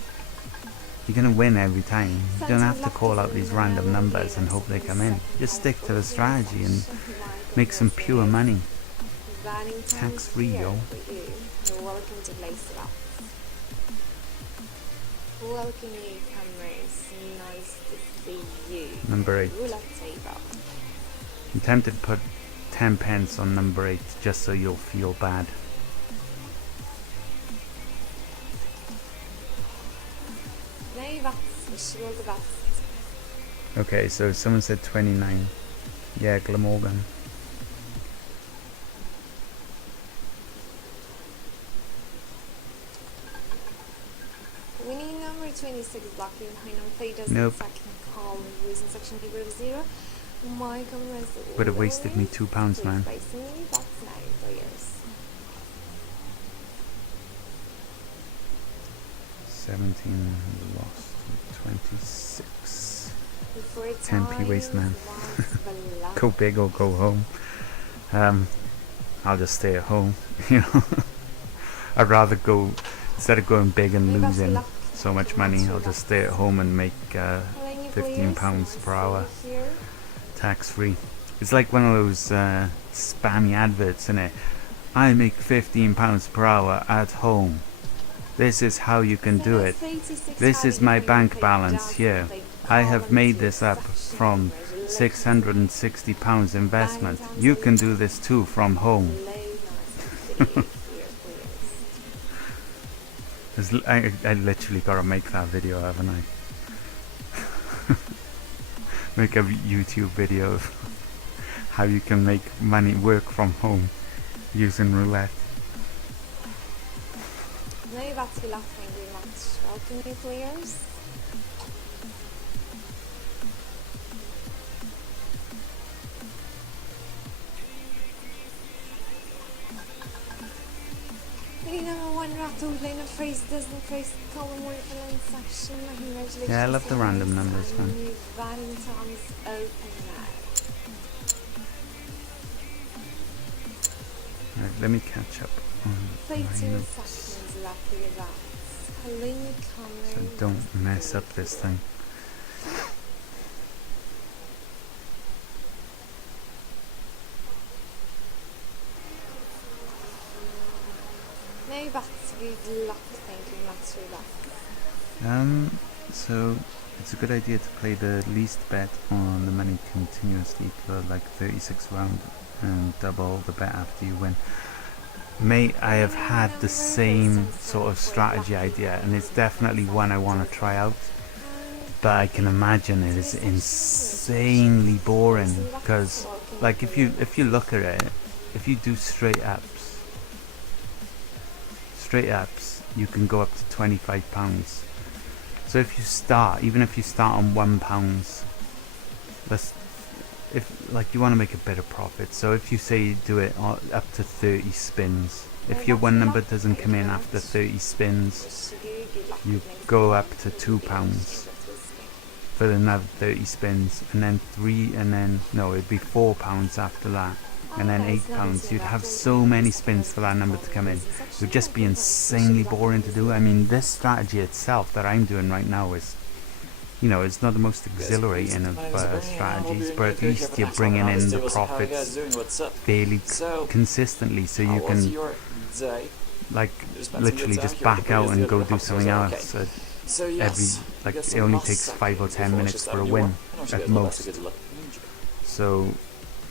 you're gonna win every time. You don't have to call out these random numbers and hope they come in. Just stick to the strategy and make some pure money. Tax free, yo. You're welcome to Lace It Up. Welcome newcomers. Nice to see you. Number 8. Roulette table. I'm tempted to put 10 pence on number 8 just so you'll feel bad. Nej, vats. Varsågod och vats. Okay, so someone said 29. Yeah, Glamorgan. Winning number 26, blocking behind on play does Nope. second call in losing section people of 0. My camera Would have wasted me £2, man. That's now players. 17 lost. 26. Before 10p waste, man. Go. Go big or go home. I'll just stay at home. You know, I'd rather go instead of going big and losing so much money. I'll just stay at home and make £15 per hour tax free. It's like one of those spammy adverts, isn't it? I make £15 per hour at home. This is how you can do it. This is my bank balance here. I have made this up from £660 investment. You can do this too from home. I literally gotta make that video, haven't I? Make a YouTube video of how you can make money work from home using roulette. Nej, vats vi lagt en green match. Welcome new players. Number 1 Rattle lane of phrase doesn't phrase column word for line section. Congratulations. Yeah, I love the random numbers, man. New Valentine's open now. Right, let me catch up on 13 my notes seconds left for your vats. Hello so newcomer. don't mess up this thing. No vats, good luck. Thank you much for that. So it's a good idea to play the least bet on the money continuously for like 36 round and double the bet after you win. Mate, I have had the same sort of strategy idea, and it's definitely one I want to try out, but I can imagine it is insanely boring, because like if you look at it, if you do straight ups you can go up to £25. So if you start, even if you start on £1, if like you want to make a bit of profit, so if you say you do it up to 30 spins, if your one number doesn't come in after 30 spins, you go up to £2 for another 30 spins, and then it'd be £4 after that, and then £8. You'd have so many spins for that number to come in. It would just be insanely boring to do. I mean, this strategy itself that I'm doing right now is, you know, it's not the most exhilarating of strategies, but at least you're bringing in the profits fairly consistently, so you can like literally just back out and go do something else. It only takes 5 or 10 minutes for a win at most. So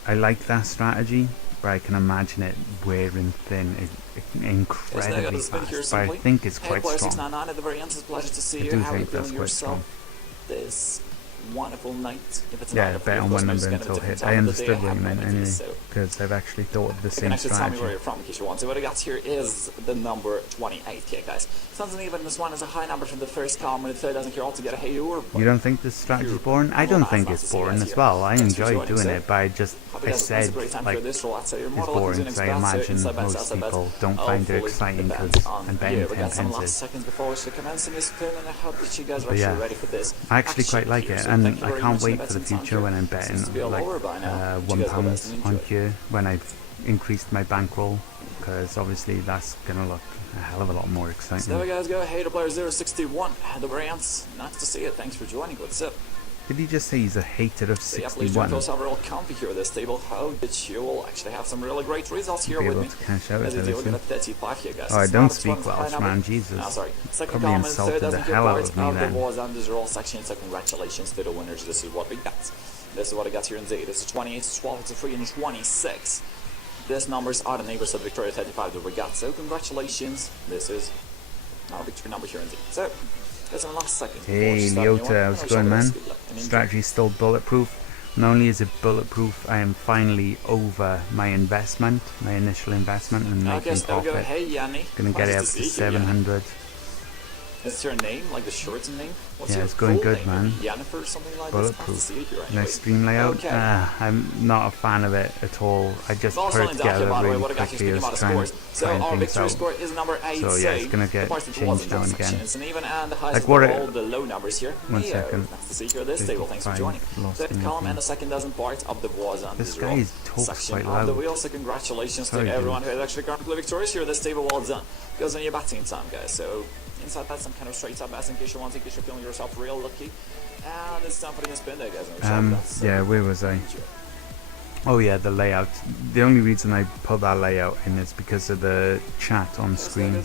I like that strategy, but I can imagine it wearing thin incredibly fast, but I think it's quite strong. I do think that's quite strong. This wonderful night. If it's Yeah, not bet on one number until hit. I understood what you meant anyway, So because I've actually thought of the you can same actually tell me where strategy. you're from in case you want to. What I got here is the number 28 here, guys. Sounds even this one is a high number from the first column, and the third doesn't care altogether. Hey, You don't think this strategy's boring? I don't think it's boring as well. I enjoy doing it, but I said, like, it's boring, so I imagine most people don't find it exciting because I'm betting 10 pences. But yeah, I actually quite like it, and I can't wait for the future when I'm betting like £1 on here when I've increased my bankroll, because obviously that's gonna look a hell of a lot more So exciting. there we guys go. Hater player 061. The variants. Nice to see it. Thanks for joining. What's up? Did he just say he's a hater of So yeah, please join 61? us over real comfy here at this table. Hope that you will actually have some really great results here Be with able me. to cash out As if we I do, we're listen. at 35 here, guys. Oh, I It's don't not speak a high Welsh, number. man, Jesus. No, sorry. Second Probably comment, insulted third the doesn't hell out part of me of the then. was under the roll section, so congratulations to the winners. This is what we got. This is what I got here in Z. This is 28, it's 12, it's a 3, and 26. These numbers are the neighbors of Victoria 35 that we got. So congratulations. This is our victory number here in Z. So that's in the last second. Hey Leota, how's it going, man? Strategy's still bulletproof. Not only is it bulletproof, I am finally over my investment, my initial investment, and Okay, making so there we go. profit. Hey Yanni. Gonna get it up to 700. Is your name like the short's name? What's Yeah, your it's going full good, name? man. Yennefer or something like Bulletproof. that? Nice stream layout. Okay. I'm not a fan of it at all. I just Well, put it something down here, together by the way, really what I got here is quickly. I speaking was about the trying, scores. So trying our things victory out. score is number 8. So yeah, it's gonna get changed down again. And even and the highest Like of what all it- the low numbers here. One Neo. second. Nice to see you here this table. Thanks for 55 joining. lost Third in the column thing. and the second dozen part of the was on This this guy roll talks section quite on the loud. wheel. So congratulations Sorry, to dude. everyone who is actually currently victorious here at this table. Well done. Goes on your batting time, guys. So inside that, some kind of straight up bass in case you want, in case you're feeling yourself real lucky. And it's time for the spin there, guys. Yeah, where was I? Oh yeah, the layout. The only reason I put that layout in is because of the chat on screen.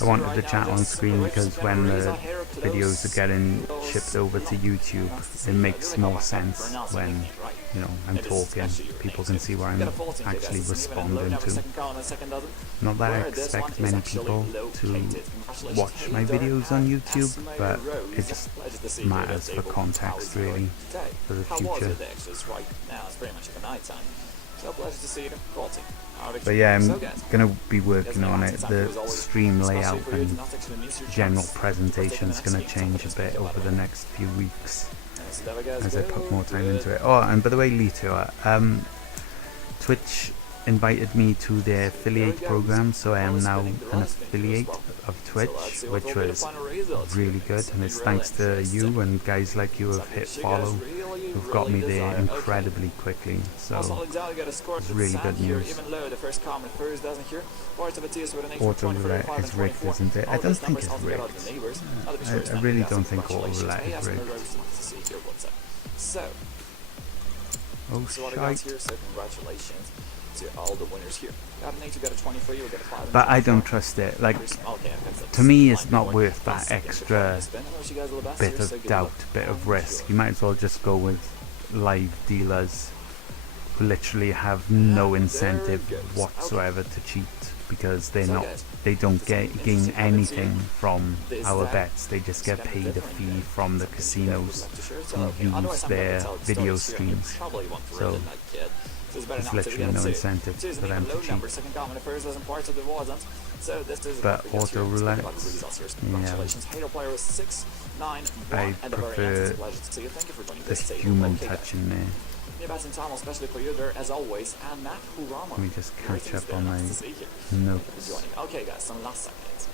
I wanted the chat on screen because when the videos are getting shipped over to YouTube, it makes more sense when, you know, I'm talking. People can see where I'm actually responding to. Not that I expect many people to watch my videos on YouTube, but it just matters for context, really, for the future. But yeah, I'm gonna be working on it. The stream layout and general presentation's gonna change a bit over the next few weeks as I put more time into it. Oh, and by the way, Lito, Twitch invited me to their affiliate program, so I am now an affiliate of Twitch, which was really good, and it's thanks to you and guys like you who have hit follow, who've got me there incredibly quickly, so it's really good news. Auto roulette is rigged, isn't it? I don't think it's rigged. I really don't think auto roulette is rigged. Oh, shite. Congratulations to all the winners here. Got an 8, you got a 23, you got a 5. But I don't trust it. Like, to me, it's not worth that extra bit of doubt, bit of risk. You might as well just go with live dealers who literally have no incentive whatsoever to cheat, because they don't gain anything from our bets. They just get paid a fee from the casinos who use their video streams. So there's literally no incentive for them to cheat. But auto roulette, yeah, I prefer the human touch in there. Let me just catch up on my notes. Okay, guys, some last seconds.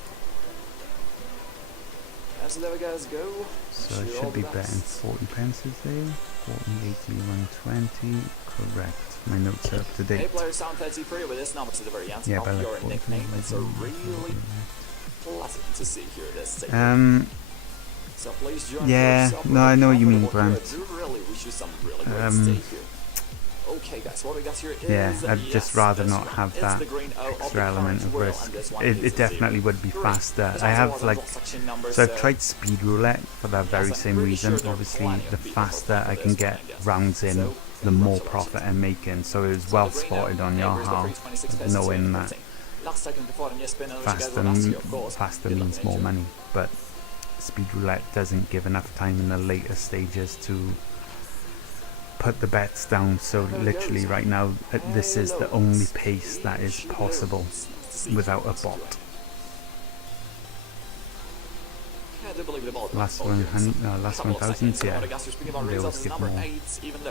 So there we guys go. So I should be betting 40 pences there. 40, 80, 120. Correct. My notes are up to date. Hey player, sound 33 with this number to the very end Yeah, of but your like nickname. It's a really pleasant to see here this table. So please join yeah, yourself no, I know what you mean, here. Grant. I do really wish you some really great stay here. Okay guys, what we got here is Yeah, I'd just rather not have it's that the green O of the extra element current of world, risk. and this one It is a definitely 0. would be faster. There's I also have a like, level section number, so I've tried speed roulette for that very same reason. Obviously, the faster I can get rounds in, the more profit I'm making. So it was well spotted on your half, knowing that faster means more money. But speed roulette doesn't give enough time in the later stages to put the bets down. So literally right now, this is the only pace that is possible without a bot. Last 1,000, yeah, they always give more.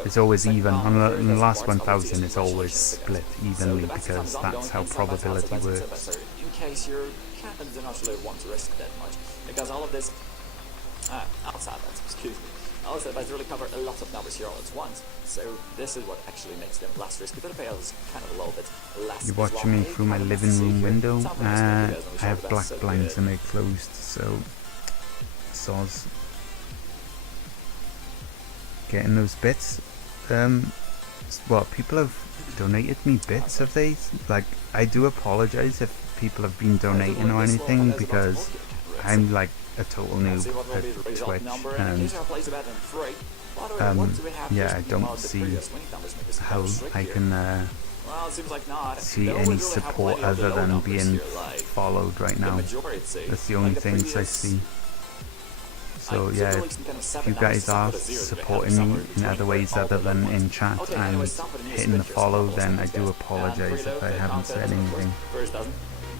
It's always even. On the last 1,000, it's always split evenly because that's how probability works. In case your captain do not really want to risk that much, because all of this outside bets, excuse me, all of that bets really cover a lot of numbers here all at once. So this is what actually makes them less risky, but the payout is kind of a little bit less. You're watching me through my living room window. I have black blinds and they're closed, so soz. Getting those bits. Well, people have donated me bits, have they? Like, I do apologise if people have been donating or anything, because I'm like a total noob at Twitch, and yeah, I don't see how I can see any support other than being followed right now. That's the only things I see. So yeah, if you guys are supporting me in other ways other than in chat and hitting the follow, then I do apologise if I haven't said anything.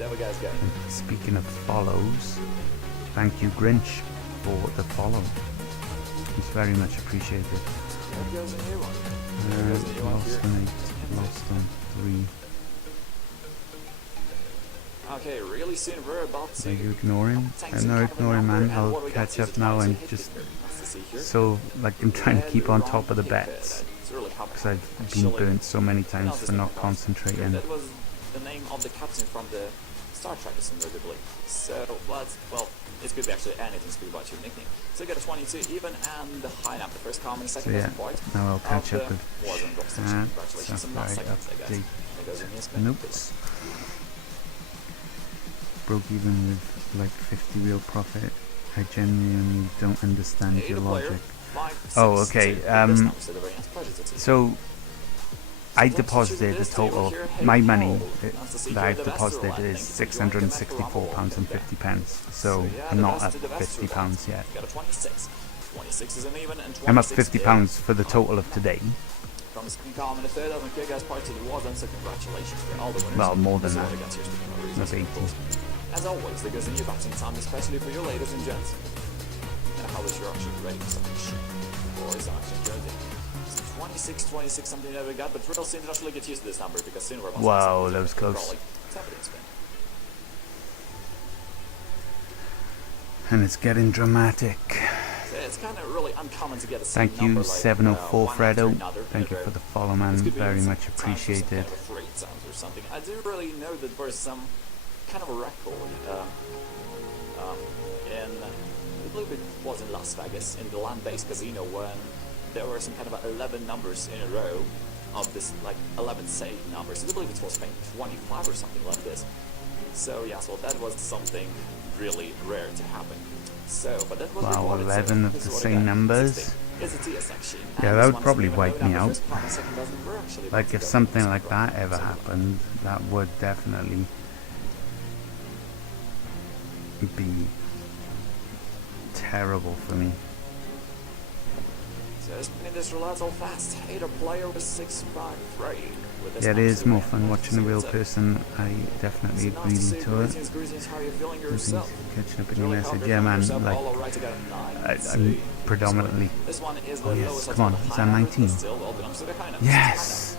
And speaking of follows, thank you Grinch for the follow. It's very much appreciated. Lost on 8, lost on 3. Okay, really soon we're about to... Are you ignoring? I'm not ignoring, man. I'll catch up now and just... So, like, I'm trying to keep on top of the bets. Because I've been burnt so many times for not concentrating. That was the name of the captain from the Star Trek, notably. So, but, well, it could be actually anything to be about your nickname. So you get a 22 even and the high number, the first comment, second doesn't part. Now I'll catch up with congratulations on that second, I guess. Nope. Broke even with like 50 real profit. I genuinely don't understand your logic. Oh, okay. So I deposited a total. My money that I've deposited is £664.50. So I'm not at £50 yet. I'm at £50 for the total of today. Well, more than that. That's 80. As always, there goes a new batting time, especially for you ladies and gents. And how is your actually rating something shit? Or is it actually jersey? 26 something that we got, but we'll soon actually get used to this number because soon we're about wow, that was close. And it's getting dramatic. So it's kind of really uncommon to get a Thank you, 704 Fredo. Thank you for the follow, man. Very much appreciated. I do really know that there's some kind of a record in, I believe it was in Las Vegas, in the land-based casino, when there were some kind of 11 numbers in a row of this, like 11 saved numbers. I believe it was paying 25 or something like this. So yeah, so that was something really rare to happen. So, but that was wow, recorded, 11 so of the same numbers. Yeah, that would probably wipe me out. Like if something like that ever happened, that would definitely be terrible for me. Yeah, it is more fun watching a real person. I definitely agree to it. Catching up in your message. Yeah, man, like, I'm predominantly... Oh yes, come on, is that 19? Yes!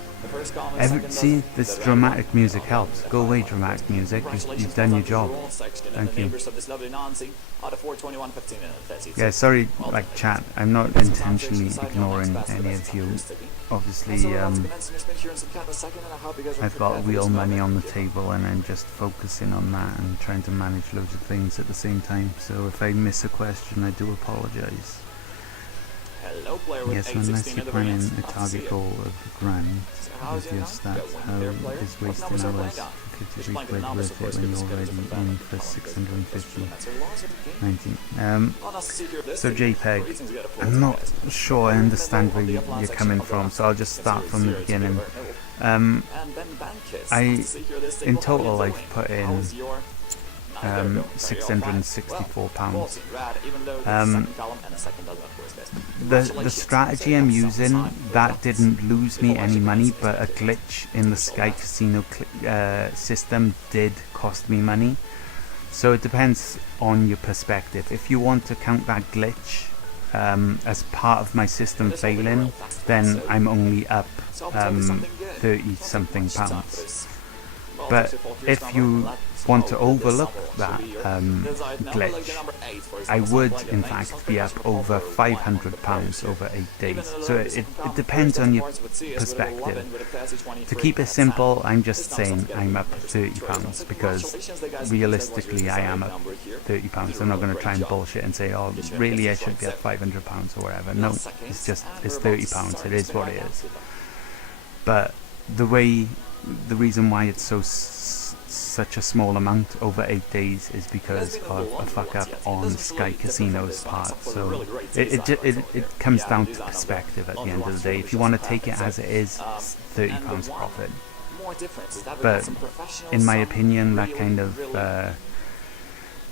See, this dramatic music helps. Go away, dramatic music. You've done your job. Thank you. Yeah, sorry, like chat. I'm not intentionally ignoring any of you. Obviously, I've got real money on the table and I'm just focusing on that and trying to manage loads of things at the same time. So if I miss a question, I do apologise. Yes, unless you're planning a target goal of grand with your stats, how is wasting hours for 53 quid worth it when you're already in for 650? 19. So JPEG, I'm not sure I understand where you're coming from, so I'll just start from the beginning. In total I've put in £664. Red, even though the second column and the second doesn't, of course, guys. The Congratulations, strategy so I'm you have using, some time. that didn't lose me Before any watching money, this, but a guys, glitch in the Sky Casino system did cost me money. So it depends on your perspective. If you want to count that glitch as part of my system failing, then I'm only up So I'll tell you something good. 30 something Much time for pounds. this. Well, But 64 here's if number. you Let's want to hope that this overlook number will that actually be your desired number, like the glitch, number 8, for I example, would something like in that. fact Something be that up should over cover one £500 comparison. over 8 Even days. though So the it second depends column on your starts with C, is with perspective. 11, with a 30, 23, To keep it that's simple, I'm just This number's saying not gonna I'm be up interesting. £30 So because congratulations, the guys realistically I am up number here. £30. I'm not going to try and bullshit and say, oh, Get your really I message should be right, up so £500 or whatever. now No, seconds, it's just, and it's we're about to £30. start It is spinning what it right is. now. But the reason why it's such a small amount over 8 days is because of a fuck up on Sky Casino's part. So it comes down to perspective at the end of the day. If you want to take it as it is, it's £30 profit. More difference is that we But got some professionals, in my some opinion, that really, kind of really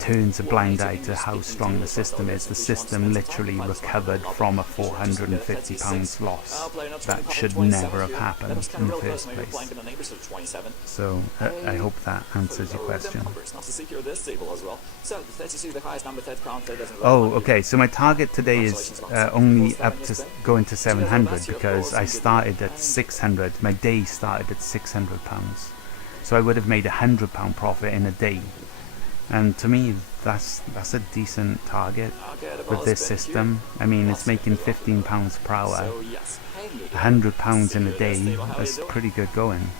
turns a blind eye to how strong the system is. The system literally recovered from a £450 loss. That should never have happened in the first place. So I hope that answers your question. Oh, okay, so my target today is only up to going to 700 because I started at 600. My day started at £600. So I would have made £100 profit in a day. And to me, that's a decent target with this system. I mean, it's making £15 per hour. £100 in a day, that's pretty good going.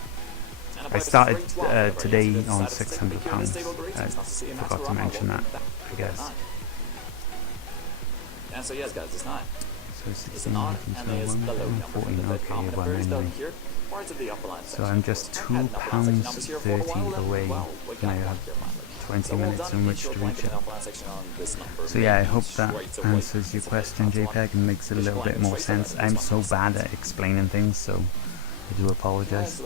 I started today on £600. I forgot to mention that, I guess. And so yes, guys, it's not. So It's 16, not, and there's the low 14, number from the okay, third column. well, First down anyway. here, parts of the upper line So section. I'm just £2.30 away, and I have 20 minutes in which to reach it. So yeah, I hope that answers your question, JPEG, and makes it a little bit more sense. I'm so bad at explaining things, so I do apologize.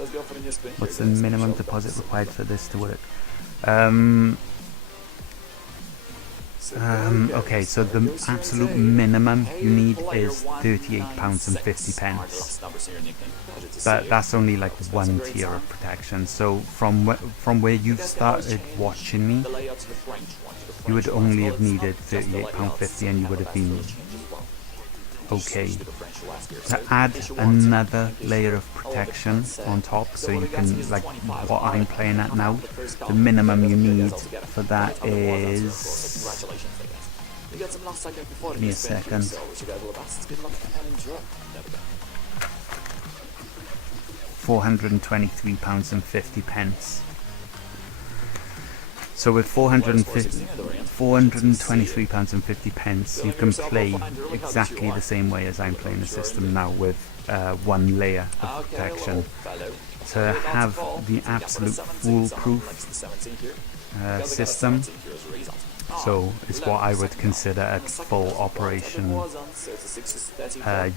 What's the minimum deposit required for this to work? Okay, so the absolute minimum you need is £38.50. But that's only like one tier of protection. So from where you started watching me, you would only have needed £38.50 and you would have been okay. To add another layer of protection on top, so you can, like what I'm playing at now, the minimum you need for that is, give me a second, £423.50. So with £423.50, you can play exactly the same way as I'm playing the system now, with one layer of protection. To have the absolute foolproof system, so it's what I would consider at full operation,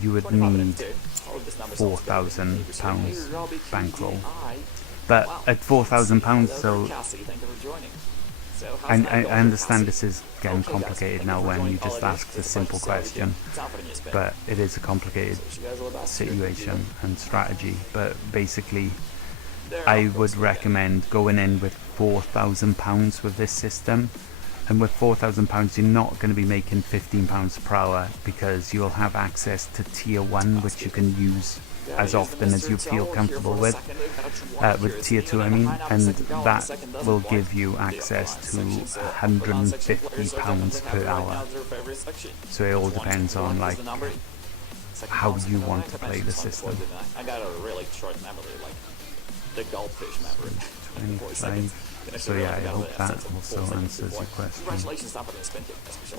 you would need £4,000 bankroll. But at £4,000, so I understand this is getting complicated now when you just asked a simple question, but it is a complicated situation and strategy. But basically, I would recommend going in with £4,000 with this system. And with £4,000, you're not going to be making £15 per hour, because you'll have access to tier 1, which you can use as often as you feel comfortable with tier 2 I mean, and that will give you access to £150 per hour. So it all depends on like how you want to play the system. I got a really short memory, like the goldfish memory. 25. So yeah, I hope that also answers your question.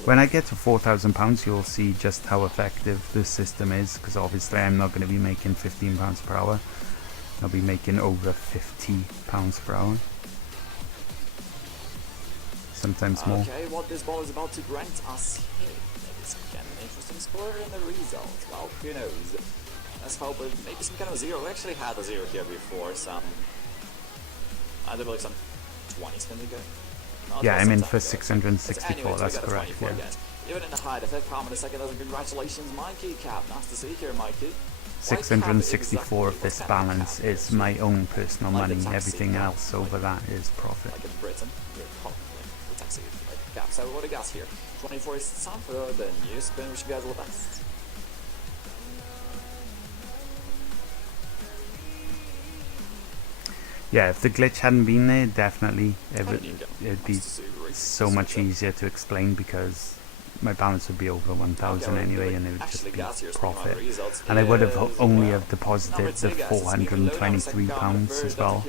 When I get to £4,000, you'll see just how effective this system is, because obviously I'm not going to be making £15 per hour. I'll be making over £50 per hour. Sometimes more. Okay, what this ball is about to grant us here. Maybe some kind of interesting score in the result. Well, who knows? Let's hope maybe some kind of zero. We actually had a zero here before. I do believe some 20s can be good. Yeah, I'm in for Sometimes, guys. 664, Anyways, we that's got a correct, 24 yeah. again. Even in the high, the fifth comment a second dozen. Congratulations, Mikey Cap. Nice to see you here, Mikey. 664 of this balance is my own personal money. Everything else over that is profit. Like in Britain, you're probably the taxi like Cap. So what do you got here? 24 is time for the new spin. Wish you guys all the best. Yeah, if the glitch hadn't been there, definitely it'd be Nice to see you, Reese. so much easier to explain because my balance would be over 1,000 anyway, and it would just be profit. And I would have only have deposited the £423 as well.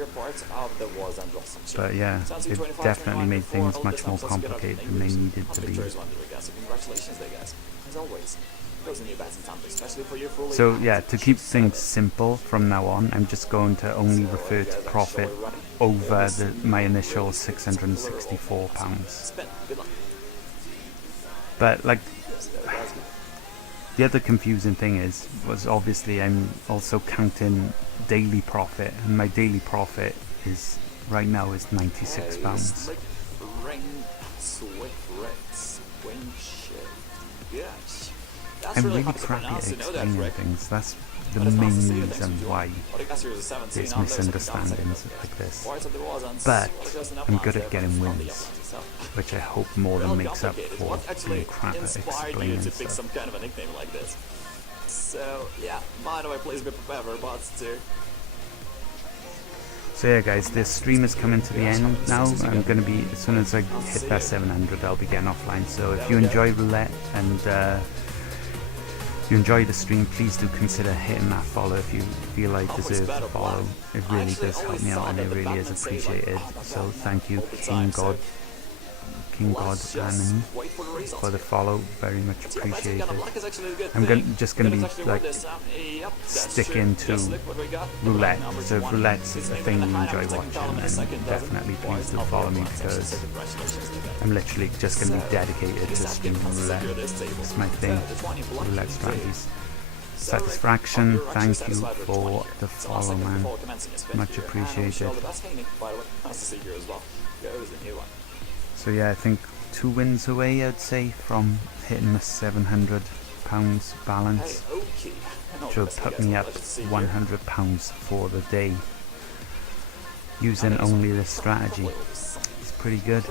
But yeah, it definitely made things much more complicated than they needed to be. Congratulations there, guys. As always, those are new bets and times, especially for you fully. So yeah, to keep things simple from now on, I'm just going to only refer to profit over my initial £664. Spin. Good luck. But like, the other confusing thing was obviously I'm also counting daily profit, and my daily profit is right now is £96. Slick ring, swift red, swing shift. Yes. That's I'm really really hard to crappy at pronounce, you know that, explaining Rick. things. That's the But it's nice to see main you. Thanks for reason joining. why What do you guys hear? 17 there's on there, misunderstandings second like this. Parts of the wasn't. But What goes in I'm up good on at there, getting but it's not the wins, opposite, so. which I hope more than Real makes up complicated. for What actually being crap at inspired you explaining to pick stuff. some kind of a nickname like this? So yeah, by the way, please be prepared for bots too. So yeah guys, this stream is coming to the end now. I'm going to be, as soon as I hit that 700, I'll be getting offline. So if you enjoy roulette and you enjoy the stream, please do consider hitting that follow if you feel I deserve to follow. It really does help me out and it really is appreciated. So thank you King God Anime for the follow, very much appreciated. I'm just going to be like sticking to roulette. So if roulette's a thing you enjoy watching, then definitely please do follow me because I'm literally just going to be dedicated to streaming roulette. It's my thing, roulette strategies. Satisfaction, thank you for the follow, man. Much appreciated. So yeah, I think 2 wins away, I'd say, from hitting the £700 balance, which will put me up £100 for the day, using only this strategy. It's pretty good,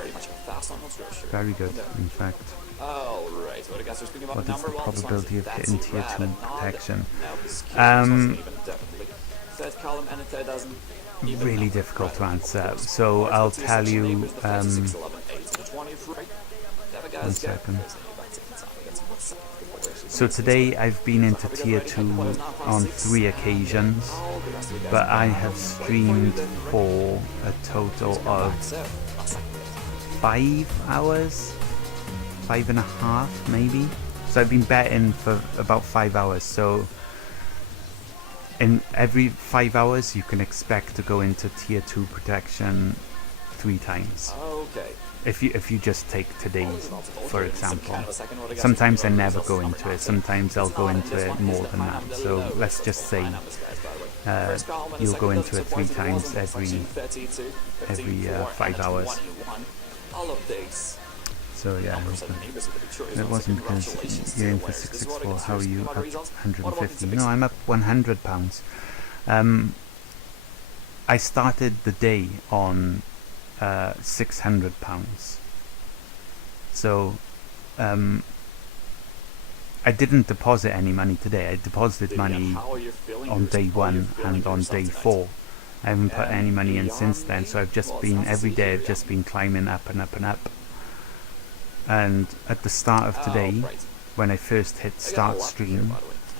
very good in fact. What is the probability of hitting tier 2 protection? Really difficult to answer, so I'll tell you, 1 second. So today I've been into tier 2 on 3 occasions, but I have streamed for a total of 5 hours, 5.5 maybe. So I've been betting for about 5 hours, so in every 5 hours you can expect to go into tier 2 protection 3 times. Okay. If you just take today's for example. Sometimes I never go into it, sometimes I'll go into it more than that. So let's just say you'll go into it 3 times every 5 hours. So yeah, it wasn't because you're in for 664, how are you up 150? No, I'm up £100. I started the day on £600. So I didn't deposit any money today. I deposited money on day 1 and on day 4. I haven't put any money in since then, so I've just been, every day I've just been climbing up and up and up. And at the start of today, when I first hit start stream,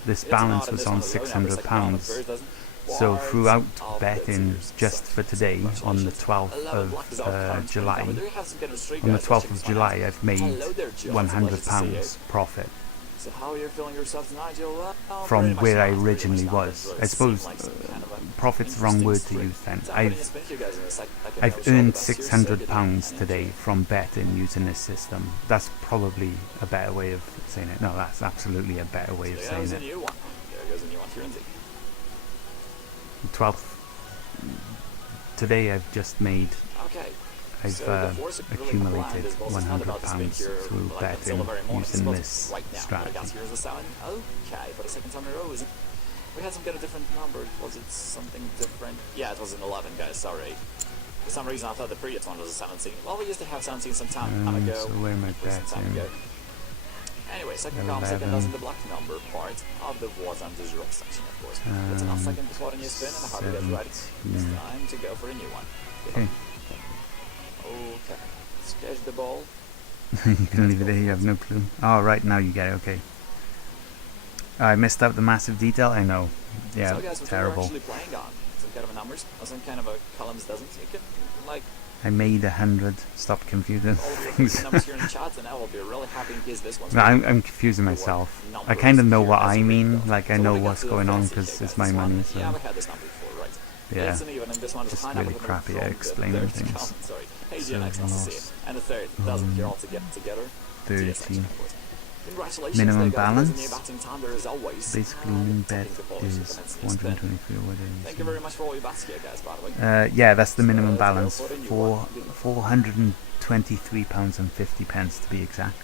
this balance was on £600. So throughout betting just for today, on the 12th of July, on the 12th of July I've made £100 profit from where I originally was. I suppose profit's the wrong word to use then. I've earned £600 today from betting using this system. That's probably a better way of saying it. No, that's absolutely a better way of saying it. 12th today I've just made I've So the force really accumulated blind is also not about £100 this here, through like, betting until the very moment. It's using about this right now. What I got strategy. here is a 7. Okay, for the second time in a row, is it? We had some kind of different number. Was it something different? Yeah, it was an 11, guys. Sorry. For some reason, I thought the previous one was a 17. Well, we used to have 17 some time ago. So where am I Some time betting? ago. Anyway, second column, second 11. does the black number part of the was and the zero section, of course. It's enough second before the new spin, and the harder gets ready. It's time to go for a new one. Okay. Okay. Sketch the ball. You can leave it there, you have no clue. Oh, right, now you get it, okay. I missed out the massive detail, I know. Yeah, So guys, what terrible. you're actually playing on some kind of a numbers, or some kind of a columns doesn't. You can like I made 100. Stop confusing all the things. numbers here in the chat, and I will be really happy in case this one's. No, I'm confusing myself. I kind of know what I mean, like I know what's going on because it's my money, so Yeah, we had this number before, right? yeah. It's an even, and this one is Just pineapple really with crappy from at the explaining third things. column, sorry. Hey, So GNX wants to see it. lost, And the third doesn't care all together. 30. Congratulations, Minimum there, guys. There's a new balance. batting time there as always. Basically, And min bet taking the ball is to the next new spin. 123 or what Thank it you is. very much for all your bats here, guys, by the way. Yeah, that's the minimum let's go balance. for the new For one. £423.50 to be exact.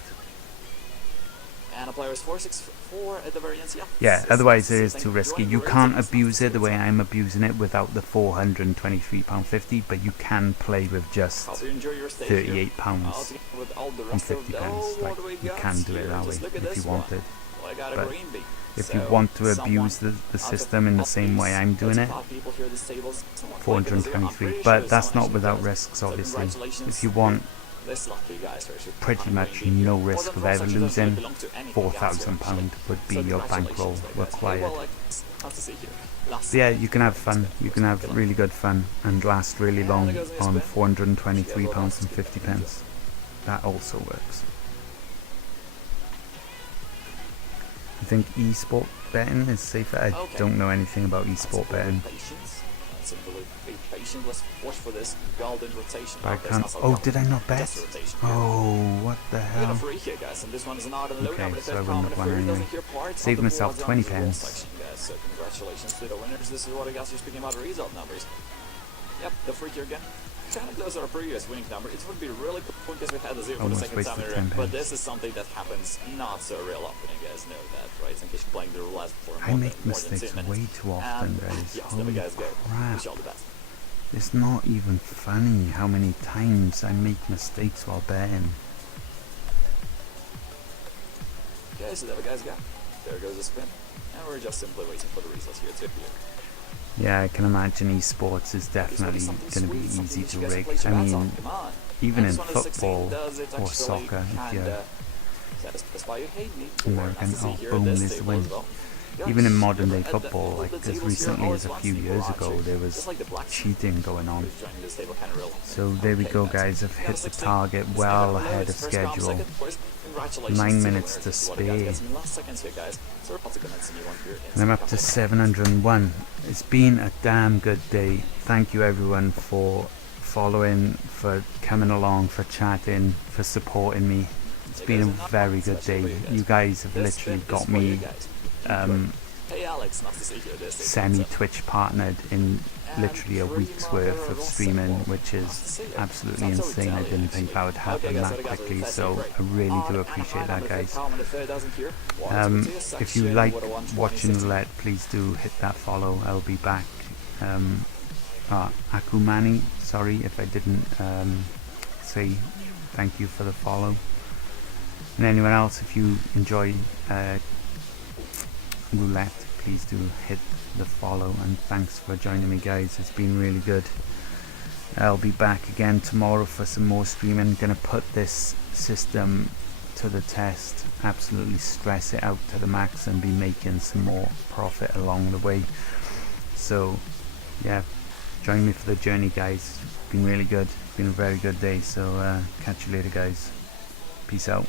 And a player is 464 at the very end. Yeah, otherwise it is Thank too you for risky. joining You the can't ratings. abuse it the way I'm abusing it without the £423.50, but you can play with just Hope you enjoy your stay £38 here. With all the and rest of 50 the- pence. oh, Like, what do we you got can do it here? that way Just look at if this you one. wanted. Well, I got a But green bee. If you So, want to someone abuse the out of system in the same way I'm doing it, 35 people here at this table, someone playing with a zero. I'm 423, pretty but sure that's someone not without actually does. risks, So obviously. congratulations. If you want This lucky guys who actually pretty put much green bee no here. risk Well, of then ever Ross actually doesn't losing, belong to anything else here, £4,000 actually. would be So your bankroll congratulations, guys. required. Well, like, nice to see you. Last Yeah, second. you can have fun. You can have really good fun and last really long on £423.50. That also works. I think esport betting is safer. I Okay. don't know anything about esport betting. Patience. Simply be patient. Let's watch for this golden rotation. But I That's can't. not so Oh, golden. did I not bet? Just a rotation here. Oh, what the We got a hell? free here, guys, and this one is an odd and low Okay, number. The so I third wouldn't column, have the won third doesn't anyway. hear part Saved of the myself boards 20 on the wall pence. section, guys. So congratulations to the winners. This is what I guess you're speaking about result numbers. Yep, the free here again. Kind of close to our previous winning number. It would be really cool because we had a zero for the Almost second time in wasted a row. 10 But pence. this is something that happens not so real often. You guys know that, right? In case you're playing the roulette for I more make than 2 mistakes minutes. way too often, guys. Yes, there we Holy guys go. crap. Wish you all the best. It's not even funny how many times I make mistakes while betting. Okay, so there we guys go. There goes the spin. And we're just simply waiting for the results here to appear. Yeah, I can imagine esports is definitely going to be easy to rig. I mean, even in football or soccer, if you're American, oh boom, there's the win. Even in modern day football, like as recently as a few years ago, there was cheating going on. So there we go, guys. I've hit the target well ahead of schedule. 9 minutes to spare. And I'm up to 701. It's been a damn good day. Thank you everyone for following, for coming along, for chatting, for supporting me. It's been a very good day. You guys have literally got me semi-Twitch partnered in literally a week's worth of streaming, which is absolutely insane. I didn't think that would happen that quickly, so I really do appreciate that, guys. If you like watching Roulette, please do hit that follow. I'll be back. Akumani, sorry if I didn't say thank you for the follow. And anyone else, if you enjoy Roulette, please do hit the follow, and thanks for joining me, guys. It's been really good. I'll be back again tomorrow for some more streaming. Gonna put this system to the test, absolutely stress it out to the max, and be making some more profit along the way. So yeah, join me for the journey, guys. It's been really good. It's been a very good day. So catch you later, guys. Peace out.